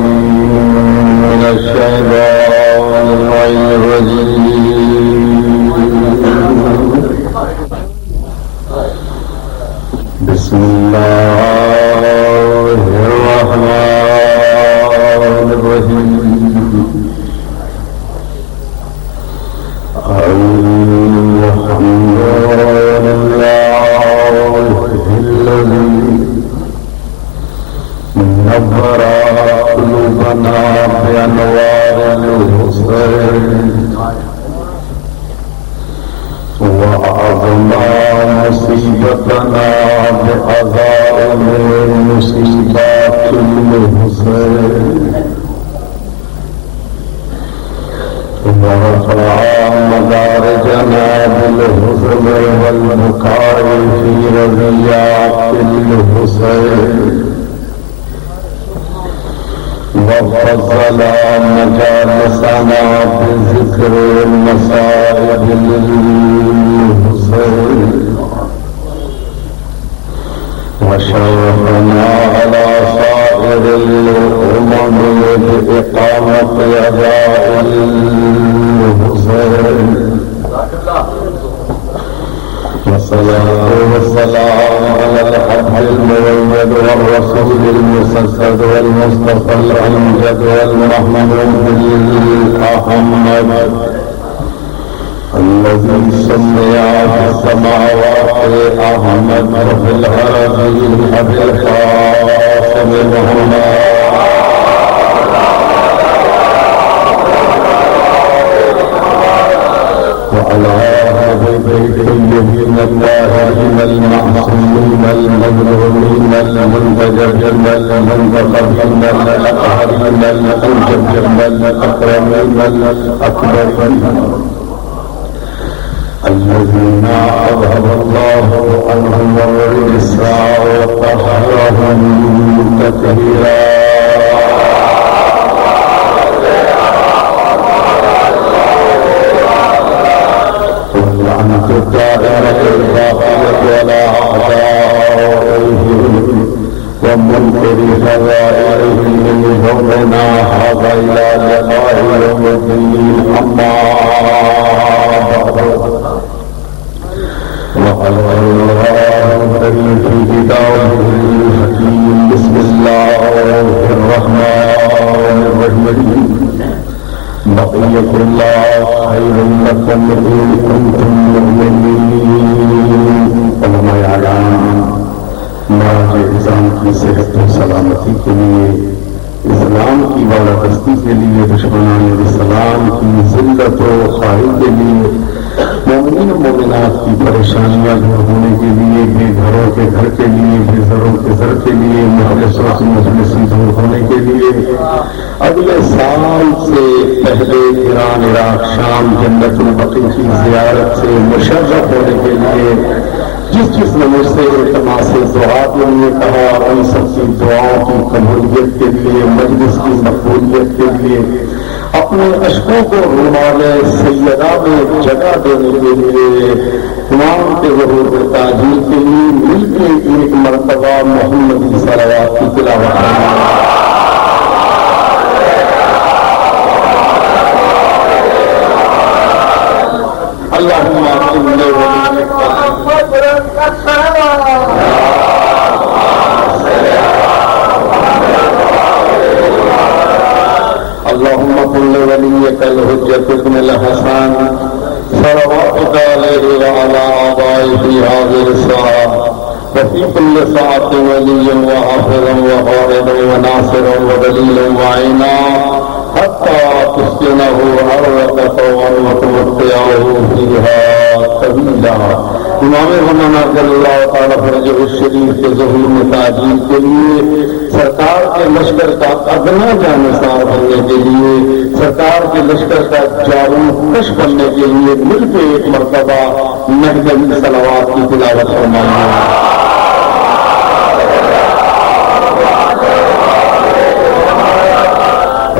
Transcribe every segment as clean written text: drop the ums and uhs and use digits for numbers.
من الشيطان الرجيم بسم الله الرحمن الرحيم الحمد لله الذي نبر قلوبنا بأنوار الحسن وأعظم مصيبتنا بعظائم مصيبات الحسن ورفع مدارجنا بالحزن والبكاء في رضيات الحسين وفضل مجالسنا بذكر المصائب الحسين وشرفنا على صائر الأمم بإقامة أداء الحسين والصلاة والسلام على الحق المؤيد والرسول المسدد والمصطفى الأمجد والمحمود الأحمد الذي سمي في السماوات أحمد وفي الأرضين أبي القاسم محمد وعلى أهل بيته الطيبين الطاهرين المعصومين المظلومين المنتجبين المنتقبين الأطهرين المنتجبين الأكرمين الأكبرين الذين أذهب الله عنهم الرجس وطهرهم تطهيرا واللعنة الدائمة الباقية على أعدائهم ومنكر خبائرهم من يومنا هذا إلى لقاء يوم الدين أما وقال الله الكريم في كتابه الحكيم بسم الله الرحمن الرحيم بقية الله خير لكم إن كنتم مؤمنين علماء اعلان مراج اسلام کی صحت و سلامتی کے لیے اسلام کی بالادستی کے لیے دشمنان اسلام کی ذلت و خواہی کے لیے مومنین و مومنات کی پریشانیاں دور ہونے کے لیے بے گھروں کے گھر کے لیے بے زروں کے زر کے لیے مجلسوں کی مجلسی دور ہونے کے لیے اگلے سال سے پہلے ایران عراق شام جنت البقیع کی زیارت سے مشرف ہونے کے لیے جس نے مجھ سے التماس دعا کے لیے کہا ان سب کی دعاؤں کی قبولیت کے لیے مجلس کی مقبولیت کے لیے اپنے اشکوں کو رومال سیدہ میں جگہ دینے کے لیے امام کے ظہور تاجیل کے لیے مل کے ایک مرتبہ محمدی صلوات کی تلاوت اللهم صل اللهم كن وليك الحجة ابن الحسن صلواتك عليه وعلى آبائه في هذه الساعة وفي كل ساعة ولي وحافظا وقائدا وناصرا ودليلا وعينا حتى تسكنه أرضك طوعا وتمتعه فيها طويلا. امام زمانہ صلی اللہ تعالیٰ فرجہ الشریف کے ظہور میں تعجیل کے لیے سرکار کے لشکر کا ادنا جانثار بننے کے لیے سرکار کے لشکر کا جارو کش بننے کے لیے مل کے ایک مرتبہ مہدوی صلوات کی تلاوت فرمائیں.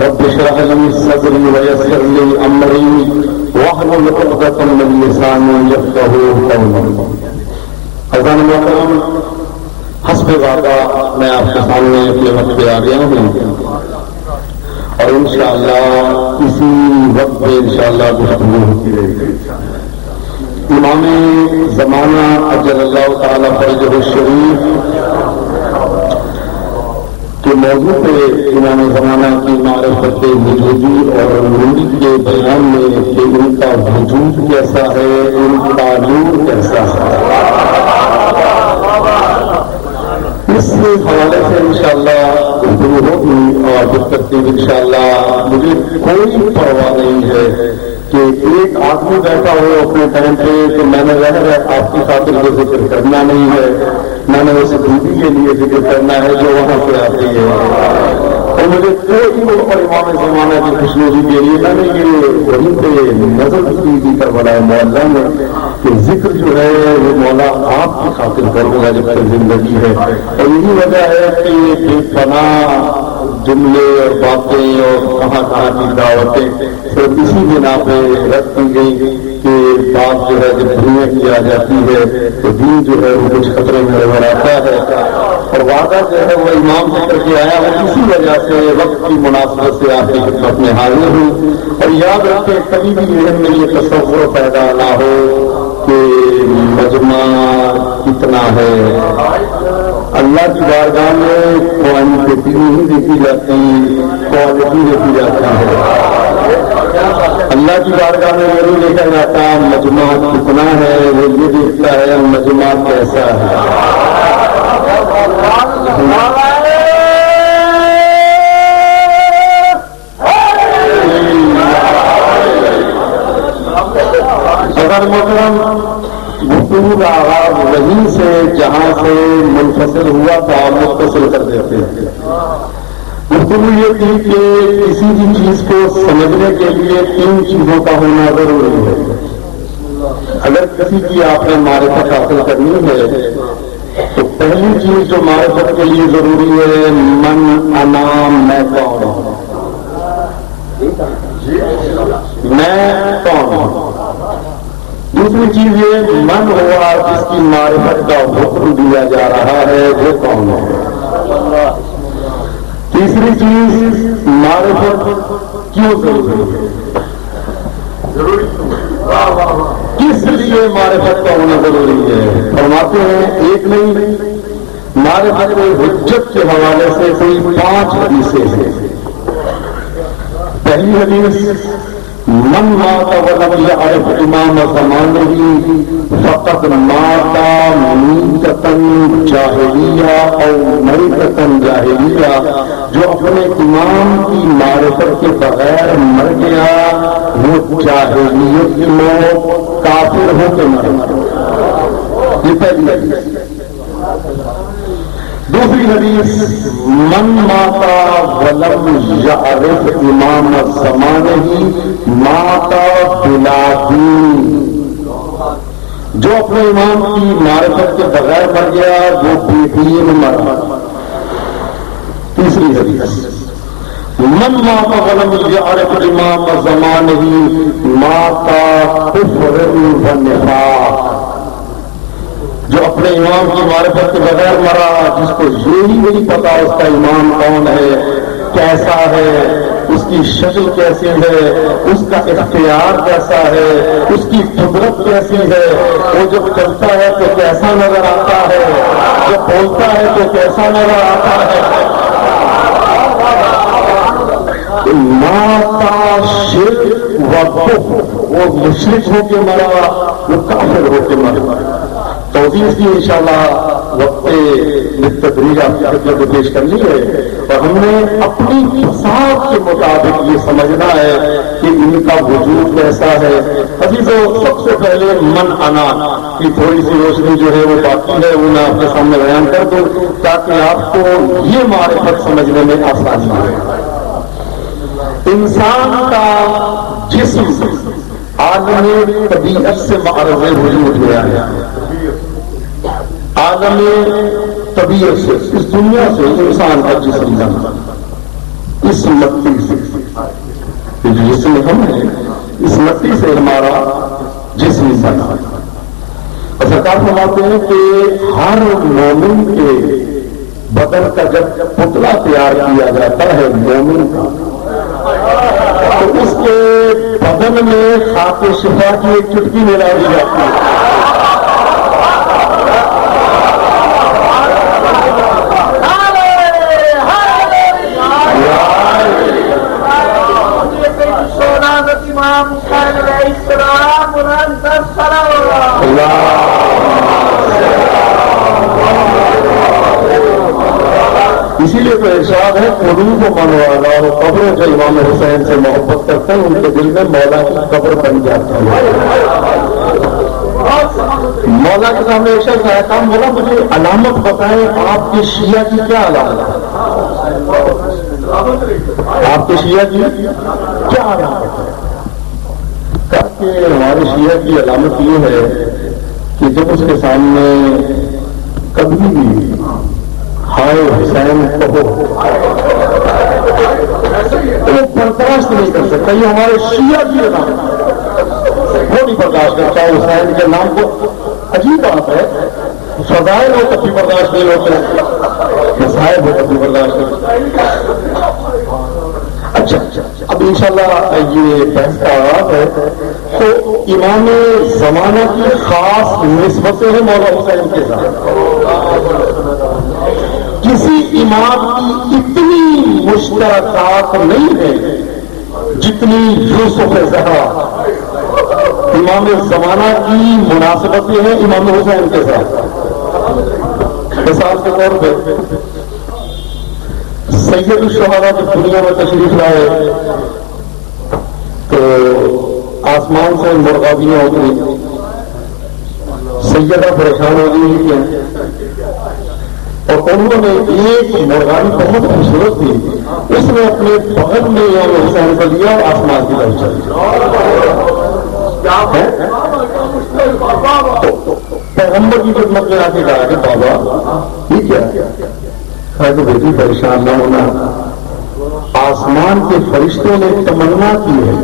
رب اشرح لي صدري ويسر لي امري واحلل عقدة من لساني يفقهوا قولي. حضرات محترم، حسب واقعہ میں آپ کے سامنے اپنے وقت پہ آ گیا ہوں. اور انشاءاللہ اسی وقت میں انشاءاللہ گفتگو ہوتی رہے گی. امام زمانہ اجل اللہ تعالی فرجہ الشریف کے موضوع پہ امام زمانہ کی معرفت وجودی اور نوری کے بیان میں کہ ان کا وجود کیسا ہے، ان کا نور کیسا ہے، اس حوالے سے انشاءاللہ گفتگو ہوگی. اور جب تک انشاءاللہ مجھے کوئی پرواہ نہیں ہے کہ ایک آدمی بیٹھا ہو اپنے ٹائم پہ تو میں نے آپ کی خاطر کو ذکر کرنا نہیں ہے، میں نے اسے بیوی کے لیے ذکر کرنا ہے جو وہاں سے آتی ہے. اور مجھے کوئی اور امام زمانہ کی خوشنودی کے لیے میں نے یہ وہیں پہ نظر کی تھی کربلا معلّہ میں کہ ذکر جو ہے وہ مولا آپ کی خاطر کروں گا جب تک زندگی ہے. اور یہی وجہ ہے کہ یہ بے پناہ جملے اور باتیں اور کہاں کہاں کی دعوتیں صرف اسی بنا پہ رکھ دی گئی کہ بات جو ہے جب دنیا کی آ جاتی ہے تو دین جو ہے وہ کچھ خطرے میں نظر آتا ہے. اور وعدہ جو ہے وہ امام سے کر کے آیا وہ اسی وجہ سے وقت کی مناسبت سے آپ کی خدمت میں حاضر ہوں. اور یاد رکھیں کبھی بھی ذہن میں یہ تصور پیدا نہ ہو کہ مجمع کتنا ہے. اللہ کی بارگاہ میں کوانٹٹی نہیں دیکھی جاتی، کوالٹی دیکھی جاتی ہے. اللہ کی بارگاہ میں یہ نہیں دیکھا جاتا مجمع کتنا ہے، وہ یہ دیکھتا ہے مجمع کیسا ہے. اگر محترم گفتگو کا آغاز وہیں سے جہاں سے منفصل ہوا تھا متصل کر دیتے ہیں. گفتگو یہ تھی کہ کسی بھی چیز کو سمجھنے کے لیے 3 چیزوں کا ہونا ضروری ہے. اگر کسی کی آپ نے معرفت حاصل کرنی ہے تو پہلی چیز جو معرفت کے لیے ضروری ہے من انا میں کون ہوں، میں کون ہوں. دوسری چیز یہ من ہوا جس کی معرفت کا حکم دیا جا رہا ہے وہ کون ہے. تیسری چیز معرفت کیوں ضروری ہے، کس لیے معرفت کا ہونا ضروری ہے. فرماتے ہیں ایک نہیں معرفت حجت کے حوالے سے کوئی 5 حدیثیں ہیں. پہلی حدیث من مات ولم يعرف امام زمانه فقد مات میتۃ جاہلیہ او میتۃ جاہلیہ، جو اپنے امام کی معرفت کے بغیر مر گیا وہ جاہلیت کی موت، کافر ہو کے مر گیا. یہ پہلی حدیث. دوسری حدیث من ماتا ولم یعرف امام زمانہ ماتا بلا دین، جو اپنے امام کی معرفت کے بغیر مر گیا وہ بے دین مرا. تیسری حدیث من ماتا ولم یعرف امام زمانہ ماتا کفر و نفاق، جو اپنے امام کی معرفت کے بغیر مرا جس کو یہی نہیں پتا اس کا امام کون ہے، کیسا ہے، اس کی شکل کیسی ہے، اس کا اختیار کیسا ہے، اس کی قدرت کیسی ہے، وہ جب چلتا ہے تو کیسا نظر آتا ہے، جب بولتا ہے تو کیسا نظر آتا ہے. ماتا شرک و کفر، وہ مشرک ہو کے مرا، وہ کافر ہو کے مرا. توضیح کی انشاءاللہ وقت تدریج آپ کی خدمت میں پیش کرنی ہے. اور ہم نے اپنی فساد کے مطابق یہ سمجھنا ہے کہ ان کا وجود کیسا ہے. عزیزو سب سے پہلے من انا کی تھوڑی سی روشنی جو ہے وہ باقی ہے، وہ میں آپ کے سامنے بیان کر دوں تاکہ آپ کو یہ معرفت سمجھنے میں آسانی ہو. انسان کا جسم عالم طبیعت سے معرض وجود ہوا ہے. عالم طبیعت سے، اس دنیا سے انسان کا جسم بنا، اس مٹی سے، جو جسم ہم ہیں اس مٹی سے ہمارا جسم بنا. اور سرکار فرماتے ہیں کہ ہر مومن کے بدن کا جب پتلا تیار کیا جاتا ہے مومن کا اس کے بدن میں خاک شفا کی ایک چٹکی ملا دی جاتی ہے. اسی لیے تو ارشاد ہے قلوب من والا، اور قبروں سے امام حسین سے محبت کرتے ہیں ان کے دل میں مولا کی قبر بن جاتی ہے. مولا کے سامنے ایک شخص آیا تھا، مولا مجھے علامت بتائیں آپ کے شیعہ کی کیا علامت ہے؟ آپ کے شیعہ کی کیا علامت ہے؟ کہا کہ ہمارے شیعہ کی علامت یہ ہے کہ جب اس کے سامنے کبھی بھی ہائے حسین کہو تو وہ برداشت نہیں کر سکتا. یہ ہمارے شیعہ کی علامت وہ نہیں برداشت کرتا حسین کے نام کو. عجیب بات ہے، فضائل ہو کبھی برداشت نہیں ہوتے، مسائل ہو کبھی برداشت نہیں. اچھا اب انشاءاللہ یہ بحث کا آغاز ہے. تو امام زمانہ کی خاص نسبتیں ہیں مولا حسین کے ساتھ. کسی امام کی اتنی مشترکات نہیں ہے جتنی یوسف زہرا. امام زمانہ کی مناسبتیں ہیں امام حسین کے ساتھ. مثال کے طور پہ سید الشہداء جب دنیا میں تشریف لائے تو آسمان سے مرغابیاں اتری. سیدہ پریشان ہو گئی کہ اور انہوں نے ایک مرغابی بہت خوبصورت تھی، اس نے اپنے بغل میں امام حسین کو لیا اور آسمان کی طرف چلی. پیغمبر کی خدمت میں آ کے کہا کہ بابا یہ کیا ہے؟ کہ بیٹی پریشان نہ ہونا، آسمان کے فرشتوں نے تمنا کی ہے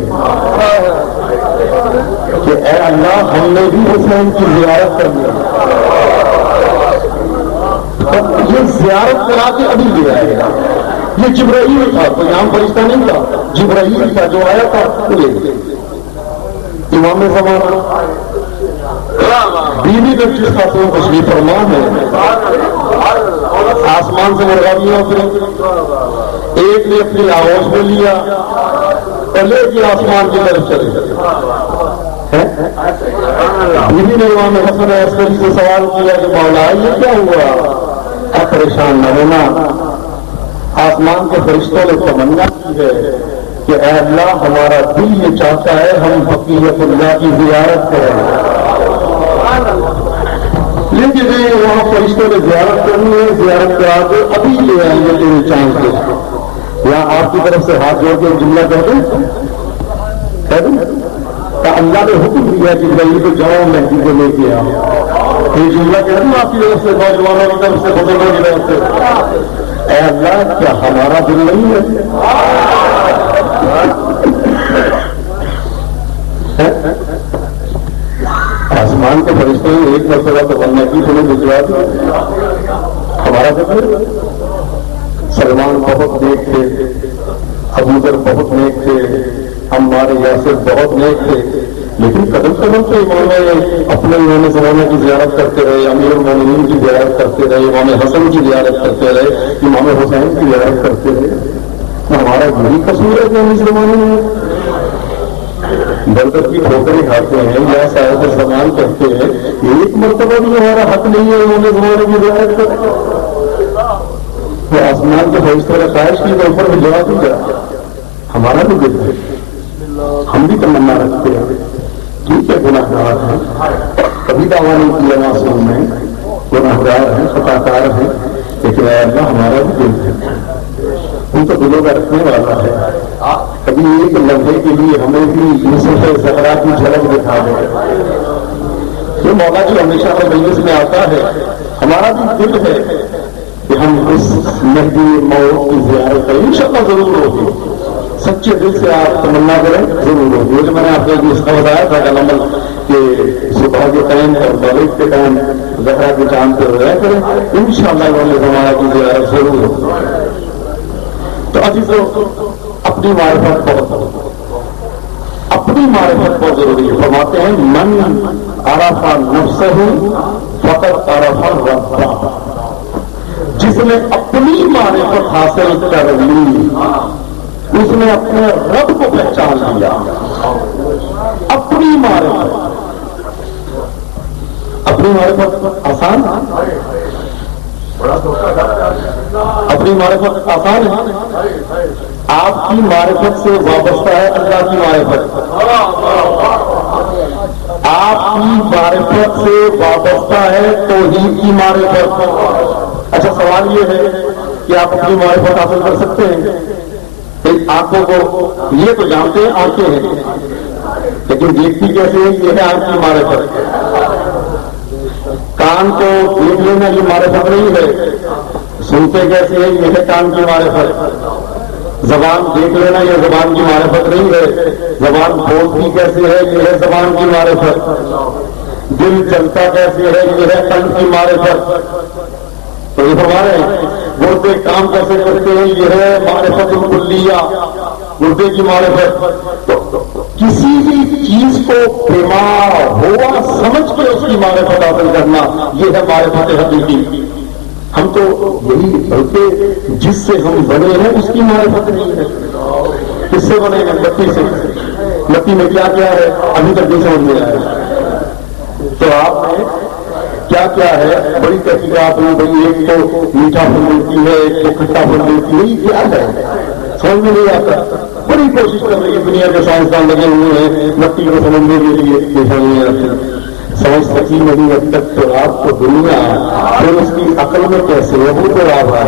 کہ اے اللہ ہم نے بھی حسین کی زیارت کر لیا. یہ زیارت کرا کے ابھی لے آئے گا. یہ جبرائیل تھا، کوئی عام فرشتہ نہیں تھا، جبرائیل تھا جو آیا تھا وہ لے گیا. امام زمانہ بیوی جب جس خاتون تشریف فرما ہے، آسمان سے مرغابیاں اتری، ایک نے اپنی آغوش میں لیا اور لے کے آسمان کی طرف چلے گئے. بیوی نے امام حسن عسکری سے سوال کیا کہ مولا یہ کیا ہوا؟ اب پریشان نہ ہونا، آسمان کے فرشتوں نے تمنا کی ہے کہ اے اللہ ہمارا دل یہ چاہتا ہے ہم بقیت اللہ کی زیارت کریں. لیکن وہاں فرشتوں نے زیارت کرنی ہے، زیارت کرا کے ابھی لے آئیں گے تیرے چاند کو. یا آپ کی طرف سے ہاتھ جوڑ کے جملہ کہہ دیں کہ اللہ نے حکم دیا کہ بھائی کو جاؤ مہدی کو لے کے آؤ. یہ جملہ کہہ دوں آپ کی طرف سے، نوجوانوں کی طرف سے، بزرگوں کی طرف سے. اے اللہ کیا ہمارا دل نہیں ہے؟ آسمان کے فرشتے نے ایک مرتبہ تو بننا کی تمہیں بھجوا دیا. ہمارا دل سلمان بہت نیک تھے، ابو ذر بہت نیک تھے، عمار یاسر بہت نیک تھے، لیکن قدم قدم پہ امام اپنے امام زمانہ کی زیارت کرتے رہے، امیر المومنین کی زیارت کرتے رہے، امام حسن کی زیارت کرتے رہے، امام حسین کی زیارت کرتے رہے. ہمارا یہی قصور ہے کہ ہم اس زمانے میں بردر کی ٹھوکریں کھاتے ہیں یا صاحب زمان کرتے ہیں. ایک مرتبہ بھی ہمارا حق نہیں ہے امام زمانے کی زیارت کرتے. تو آسمان کے فرشتوں نے خواہش کی تو اوپر بھی جواب دیا. ہمارا بھی دل ہے، ہم بھی تمنا رکھتے ہیں، ٹھیک ہے گناہ گار ہیں، کبھی دعویٰ نہیں کیا معصوم میں، گناہ گار ہیں، خطا کار ہیں، لیکن اے اللہ ہمارا بھی دل ہے، ان کو دلوں کا رکھنے والا ہے. کبھی ایک لمحے کے لیے ہمیں بھی یوسف زہرا کی جھلک دکھا دے. یہ مولا جو ہمیشہ مجلس میں آتا ہے، ہمارا بھی دل ہے کہ ہم اس مہدی موت کی زیارت کریں. انشاءاللہ ضرور ہوگی، سچے دل سے آپ تمنا کریں ضرور ہوگی. جو میں نے آپ کو اس کا بتایا تھا کہ عمل کہ صبح کے ٹائم اور مغرب کے ٹائم زہرا کے چاند پہ رہا کریں، انشاءاللہ انہوں نے ہمارا کی زیارت ضرور ہوگی. تو عزیزو اپنی معرفت بہت اپنی معرفت بہت ضروری ہے. فرماتے ہیں من عرف نفسہ فقط عرف ربہ. جس نے اپنی معرفت حاصل کر لی اس نے اپنے رب کو پہچان لیا. اپنی معرفت آسان ہے. اپنی معرفت آسان ہے. آپ کی معرفت سے وابستہ ہے اللہ کی معرفت. آپ کی معرفت سے وابستہ ہے توحید کی معرفت. اچھا سوال یہ ہے کہ آپ اپنی معرفت حاصل کر سکتے ہیں. آنکھوں کو یہ تو جانتے ہیں آنکھیں ہیں لیکن دیکھتی کیسے ہے یہ ہے آپ کی معرفت. کان کو دیکھ لینا یہ معرفت نہیں ہے. سنتے کیسے ہیں یہ ہے کان کی معرفت. زبان دیکھ لینا یہ زبان کی معرفت نہیں ہے. زبان بولتی کیسے ہے یہ ہے زبان کی معرفت. دل چلتا کیسے ہے یہ ہے قلب کی معرفت. تو یہ ہمارے گردے کام کیسے کرتے ہیں یہ ہے معرفت الکلیہ گردے کی معرفت. تو کسی بھی چیز کو بیمار ہوا سمجھ کے اس کی معرفت حاصل کرنا یہ ہے معرفت حقیقی. ہم تو یہی بلکہ جس سے ہم بنے ہیں اس کی معرفت نہیں ہے. کس سے بنے ہیں؟ مٹی سے. مٹی میں کیا کیا ہے ابھی تک نہیں سمجھ میں آیا. تو آپ نے کیا کیا ہے بڑی تحقیقات میں بھائی ایک تو میٹھا پھل ملتی ہے ایک تو کھٹا پھل ملتی ہے. یہ کیا ہے سمجھ میں نہیں آتا. بڑی کوشش کر رہی ہے دنیا کے سائنسدان لگے ہوئے ہیں مٹی کو سمجھنے کے لیے. سمجھ سکی نہیں اب تک. تو آپ کو دنیا پھر اس کی عقل میں کیسے ہے وہ تو آپ ہے.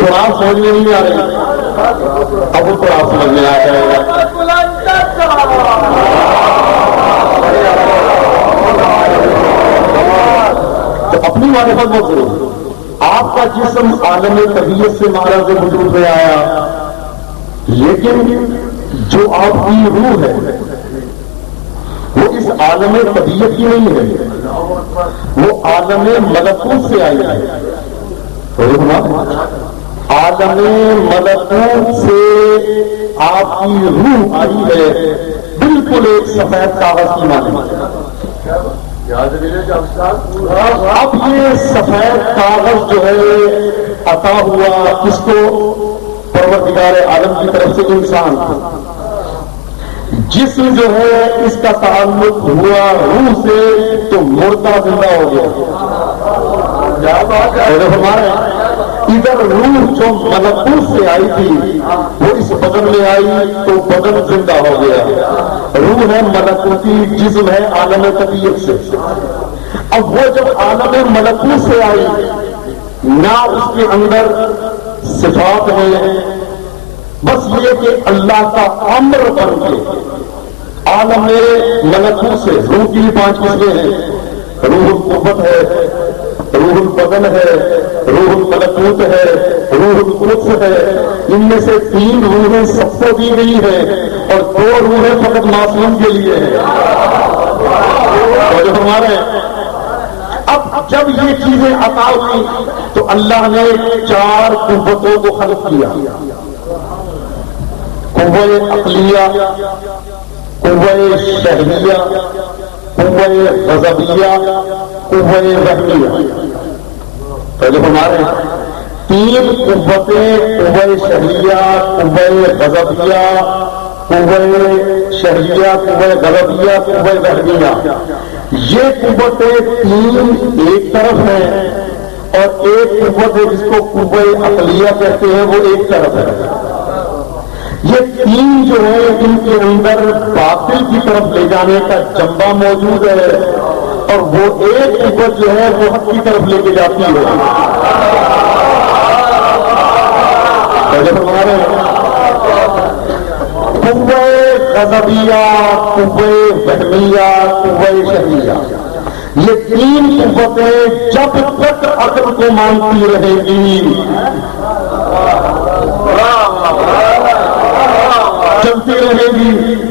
تو آپ سمجھ میں نہیں آ رہی. اب وہ تو آپ سمجھ میں آ جائے گا. تو اپنی معرفت بہت ضروری. آپ کا جسم عالم طبیعت سے معراج وجود میں آیا لیکن جو آپ کی روح ہے وہ اس عالم طبیعت کی نہیں ہے. وہ عالم ملکوت سے آئی ہے. عالم ملکوت سے آپ کی روح آئی ہے بالکل ایک سفید کاغذ کی مانند. اب یہ سفید کاغذ جو ہے عطا ہوا کس کو؟ پروردگار عالم کی طرف سے انسان. جسم جو ہے اس کا تعلق ہوا روح سے تو مردہ زندہ ہو گیا. ہمارے ادھر روح جو ملکوت سے آئی تھی وہ اس بدن میں آئی تو بدن زندہ ہو گیا. روح ہے ملکوتی جسم ہے عالم طبیعت سے. اب وہ جب عالم ملکوت سے آئی نہ اس کے اندر صفات ہے بس یہ کہ اللہ کا امر بن کے عالم ملکوت سے. روح کی بھی 5 قسمیں ہیں. روح القوت ہے, روح البدن ہے, روح الملکوت ہے, روح القدس ہے. ان میں سے 3 روحیں سب کو دی گئی ہیں اور 2 روحیں فقط معصوم کے لیے ہیں. جو ہمارے اب جب یہ چیزیں عطا ہوئی تو اللہ نے 4 قوتوں کو خلق کیا. قوت عقلیہ, قوت شہریہ, قوت غضبیہ, قوت رحمیہ. تو جو ہمارے 3 قوتیں قوت شہریہ, قوت غضبیہ, قوت شہریہ, قوت غضبیہ, قوت رحمیہ, یہ قوتیں 3 ایک طرف ہیں اور ایک قوت ہے جس کو قوت عقلیہ کہتے ہیں وہ ایک طرف ہے. یہ 3 جو ہے ان کے اندر باطل کی طرف لے جانے کا جذبہ موجود ہے اور وہ ایک قوت جو ہے وہ حق کی طرف لے کے جاتی ہے. ہمارے قوت غضبیہ, قوت وہمیہ, قوت شہریہ, یہ 3 قوتیں جب تک عقل کو مانتی رہیں گی چلتی رہے گی.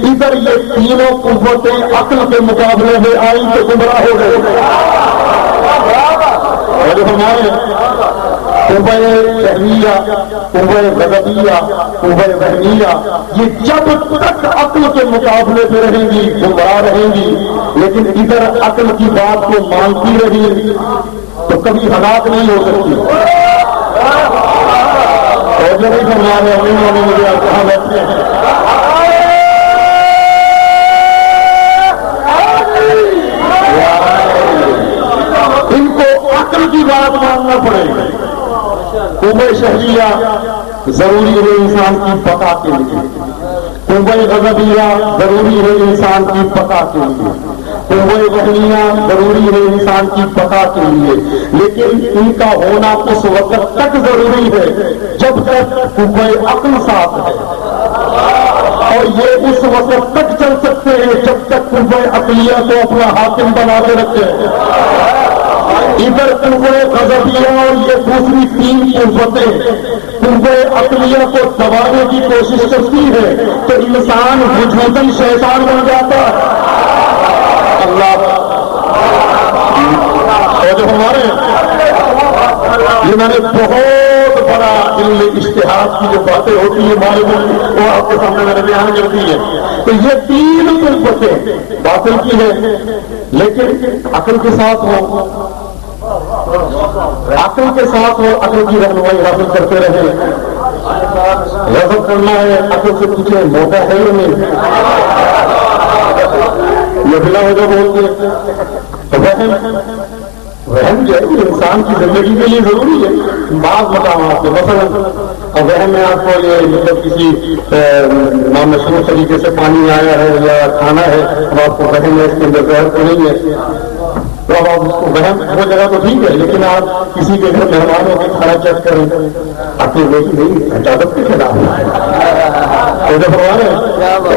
ادھر یہ 3 قوتیں عقل کے مقابلے میں آئی تو گمراہ ہو گئے. اور جو ہمارے قوہ شہریہ، قوہ غضبیہ، قوہ وہمیہ، یہ جب تک عقل کے مقابلے پہ رہیں گی گمراہ رہیں گی، لیکن ادھر عقل کی بات کو مانتی رہی تو کبھی ہلاک نہیں ہو سکتی۔ اور جو بھی ہمارے امینوں نے مجھے کہاں بیٹھتے ہیں ان کو عقل کی بات ماننا پڑے گا۔ قوہ شہریہ ضروری ہے انسان کی بقا کے لیے، قوہ غضبیہ ضروری ہے انسان کی بقا کے لیے، قوہ وہمیہ ضروری ہے انسان کی بقا کے لیے، لیکن ان کا ہونا اس وقت تک ضروری ہے جب تک قوہ عقل ساتھ ہے، اور یہ اس وقت تک چل سکتے ہیں جب تک قوہ عقلیہ کو اپنا حاکم بنا کے رکھے۔ ادھر قوہ غضبیہ اور یہ دوسری تین قوتیں قوہ عقلیہ کو دبانے کی کوشش کرتی ہے تو انسان وجوداً شیطان بن جاتا ہے۔ اللہ اور جو ہمارے جنہوں نے بہت بڑا علم اشتہاد کی جو باتیں ہوتی ہیں ہمارے ملک وہ آپ کے سامنے میں نے بیان کر دی ہے، تو یہ تین قوتیں باطل کی ہے، لیکن عقل کے ساتھ ہو، عقل کے ساتھ ہو، عقل کی رہنمائی حاصل کرتے رہے۔ غضب کرنا ہے عقل سے پوچھے موقع ہے یا نہیں، یہ بلا وجہ بولتے وہم جو ہے یہ انسان کی زندگی کے لیے ضروری ہے۔ بعض مقامات پہ مثلا وہم میں آپ کو یہ مطلب کسی نامشروع طریقے سے پانی آیا ہے یا کھانا ہے، اب آپ کو وہم ہے اس کے اندر زہر تو نہیں ہے، تو اب آپ اس کو وہم وہ جگہ تو ٹھیک ہے، لیکن آپ کسی کے گھر مہمانوں کے کھانا چیک کریں اپنی بیٹی نہیں اجازت کے خلاف ہے، جب ہمارے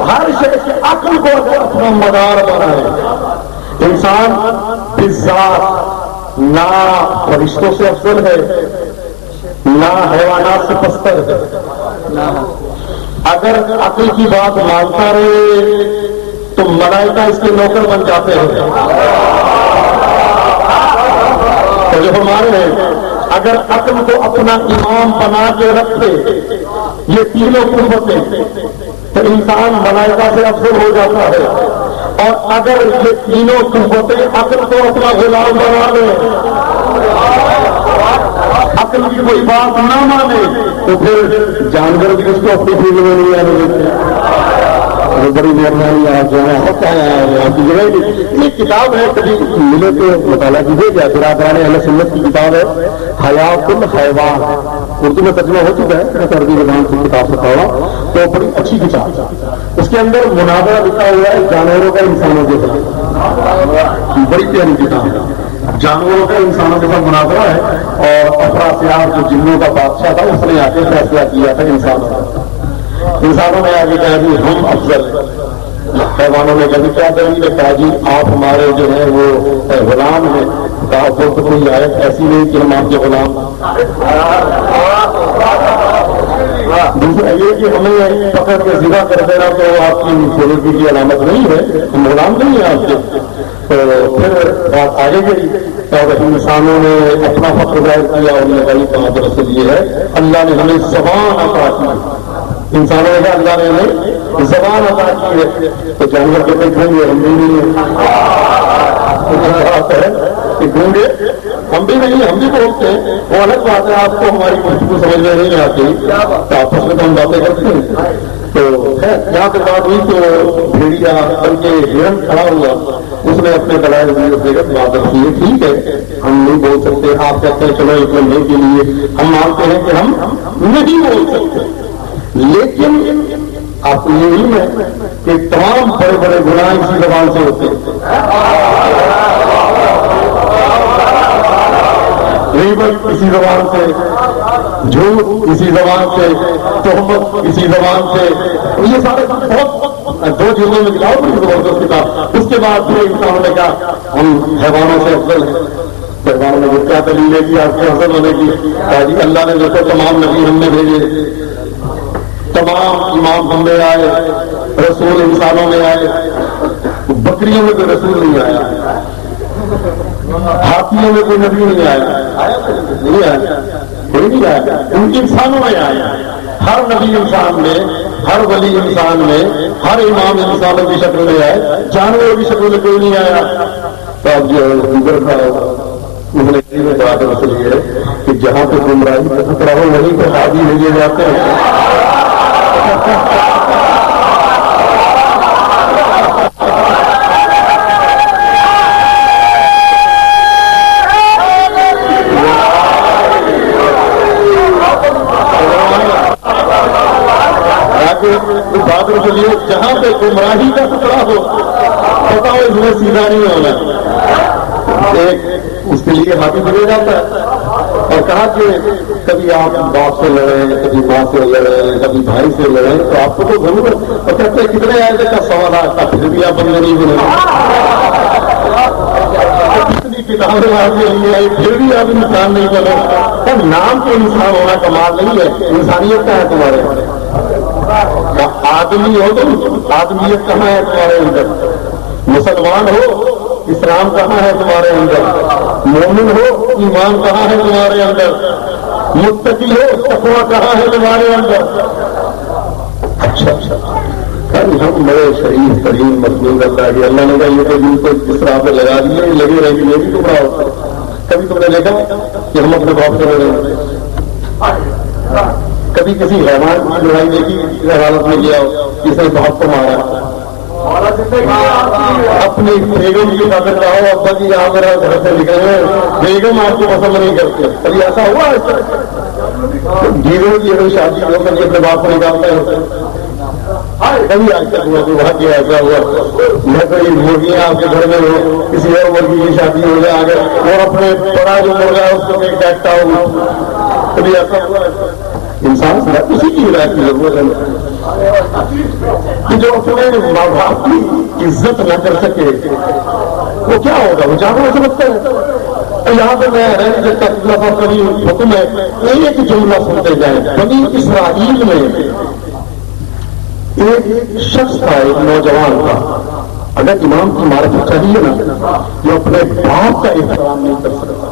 ہر شے سے عقل کو اپنا مدار بنائے۔ انسان بذات نہ فرشتوں سے افضل ہے نہ حیوانات سے پستر ہے۔ اگر عقل کی بات مانتا رہے تو ملائکہ اس کے نوکر بن جاتے ہیں، تو جو ہمارے ہیں اگر عقل کو اپنا امام بنا کے رکھتے یہ تینوں قوتیں تو انسان ملائکہ سے افضل ہو جاتا ہے، اور اگر یہ تینوں قوتیں عقل کو اپنا غلام بنا لیں، عقل کی کوئی بات نہ مانے تو پھر جانور بھی اس کو اپنی فیلڈ میں نہیں آنے دیتے۔ بڑی مہربانی آپ جو ہے ہوتا ہے آپ کی جگہ یہ کتاب ہے، کبھی ملے تو مطالعہ کیجیے گا، برادران اہل سنت کی کتاب ہے حیات الحیوان، اردو میں ترجمہ ہو چکا ہے، میں عربی زبان سے کتاب سے پڑھا تو بڑی اچھی کتاب، اس کے اندر مناظرہ لکھا ہوا ہے جانوروں کا انسانوں کے ساتھ، بڑی پیاری کتاب ہے، جانوروں کا انسانوں کے ساتھ مناظرہ ہے، اور افراسیاب جو جنوں کا بادشاہ تھا اس نے آ کے فیصلہ کیا تھا انسانوں نے آگے کہا جی ہم افضل، حیوانوں نے کہا کیا دلیل ہے، کہا جی آپ ہمارے جو ہیں وہ غلام ہیں، کہا وہ تو کوئی آیت ایسی نہیں کہ ہم آپ کے غلام، دوسرا یہ کہ ہمیں پکڑ کے ذبح کر دینا تو آپ کی بزرگی کی علامت نہیں ہے، ہم غلام نہیں ہیں آپ کے۔ تو پھر بات آگے گئی اور انسانوں نے اپنا فخر ظاہر کیا، انہوں نے کہا کہاں پر اصل یہ ہے اللہ نے ہمیں زبان عطا کی، انسانوں نے کہا اللہ نے ہمیں زبان عطا کی ہے، تو جانور کہتے ہیں گونگے ہم بھی نہیں ہیں، بات ہے کہ گونگے ہم بھی نہیں، ہم بھی بولتے ہیں، وہ الگ بات ہے، آپ کو ہماری گفتگو سمجھ میں نہیں آتی تو آپس میں تو ہم باتیں کرتے ہیں۔ تو یہاں پہ بات ہوئی تو بھیڑیا بلکہ ہرن کھڑا ہوا، اس نے اپنے دلائل بات رکھی ہے، ٹھیک ہے ہم نہیں بول سکتے، آپ کہتے ہیں چلو ایک بندے کے لیے ہم مانتے ہیں کہ ہم نہیں بول سکتے، لیکن آپ کو یہ علم ہے کہ تمام بڑے بڑے گناہ اسی زبان سے ہوتے ہیں، غیبت اسی زبان سے، جھوٹ اسی زبان سے، تہمت اسی زبان سے، یہ سارے بہت دو جلدوں میں دکھاؤ بڑی زبردست کتاب۔ اس کے بعد پھر انسانوں نے کہا ہم حیوانوں سے افضل ہیں، حیوانوں نے وہ کیا دلیل ہے کہ آپ کے افضل ہونے کی، کہا جی اللہ نے دیکھو تمام نبی ہم نے بھیجے، تمام امام ہم میں آئے، رسول انسانوں میں آئے، بکریوں میں تو رسول نہیں آیا، ہاتھیوں میں کوئی نبی نہیں آیا، نہیں آیا، کوئی نہیں آیا، ان انسانوں میں آیا۔ ہر نبی انسان میں، ہر ولی انسان میں، ہر امام انسانوں کی شکل میں آئے، جانوروں کی شکل میں کوئی نہیں آیا۔ تو اب جو گزر تھا اس نے میں بات رسل یہ ہے کہ جہاں پہ گمراہی کا خطرہ ہو وہیں پہ حاضی بھیجے جاتے ہیں۔ بہادر کے لیے جہاں پہ گمراہی کا خطرہ ہو پتا ہو اس میں سیدھا نہیں ہونا، ایک اس کے لیے ہاتھی بھیجا جاتا ہے۔ اور کہا کہ کبھی آپ باپ سے لڑیں، کبھی ماں سے لڑیں، کبھی بھائی سے لڑیں تو آپ کو تو ضرورت، اور کہتے ہیں کتنے آئے کا سوال آتا پھر بھی آپ بندے نہیں بنے، کتنی کتابیں آپ کے لیے آئی پھر بھی آپ انسان نہیں بنے۔ تب نام تو انسان ہونا کمال نہیں ہے، انسانیت کا ہے تمہارے، آدمی ہو تم، آدمیت کہاں ہے تمہارے اندر؟ مسلمان ہو، اسلام کہاں ہے تمہارے اندر؟ مومن ہو، ایمان کہاں ہے تمہارے اندر؟ متقی ہو، تقویٰ کہاں ہے تمہارے اندر؟ اچھا ہم بڑے شریف ترین مخلوق اللہ کے، اللہ نے کہا یہ تو دل کو اس راہ پہ لگا دیے، لگے رہیں گے، یہ بھی ٹکڑا ہوتا ہے۔ کبھی تم نے دیکھا کہ ہم اپنے باپ سے لڑے ہیں؟ کبھی کسی حیوان کی لڑائی دیکھی حالت میں گیا ہو جس نے باپ کو مارا؟ اپنی بیگم کی خاطر کہا ہو ابا جی یہاں میرا گھر سے نکلے، بیگم آپ کو پسند نہیں کرتے، کبھی ایسا ہوا ہے؟ بیگم کی اگر شادی ہو کر کے اپنے باپ کو نکالتا ہے، کبھی آج تک ہوا کہ وہاں کیا ایسا ہوا؟ میں کوئی مرغیاں آپ کے گھر میں ہو، کسی اور مرغی کی شادی ہو جائے آگے اور اپنے بڑا جو مرغا ہے اس کو ایک ڈیکٹا ہو، کبھی ایسا ہوا ہے؟ انسان اسی کی ہدایت کی ضرورت ہے کہ جو اپنے ماں باپ کی عزت نہ کر سکے وہ کیا ہوگا؟ وہ جانور سمجھتا ہے۔ یہاں پہ میں جب تک کبھی حکم ہے ایک جملہ سنتے جائیں، بنی اسرائیل میں ایک شخص تھا، ایک نوجوان تھا، اگر امام کی معرفت چاہیے نا، جو اپنے باپ کا احترام نہیں کر سکتا،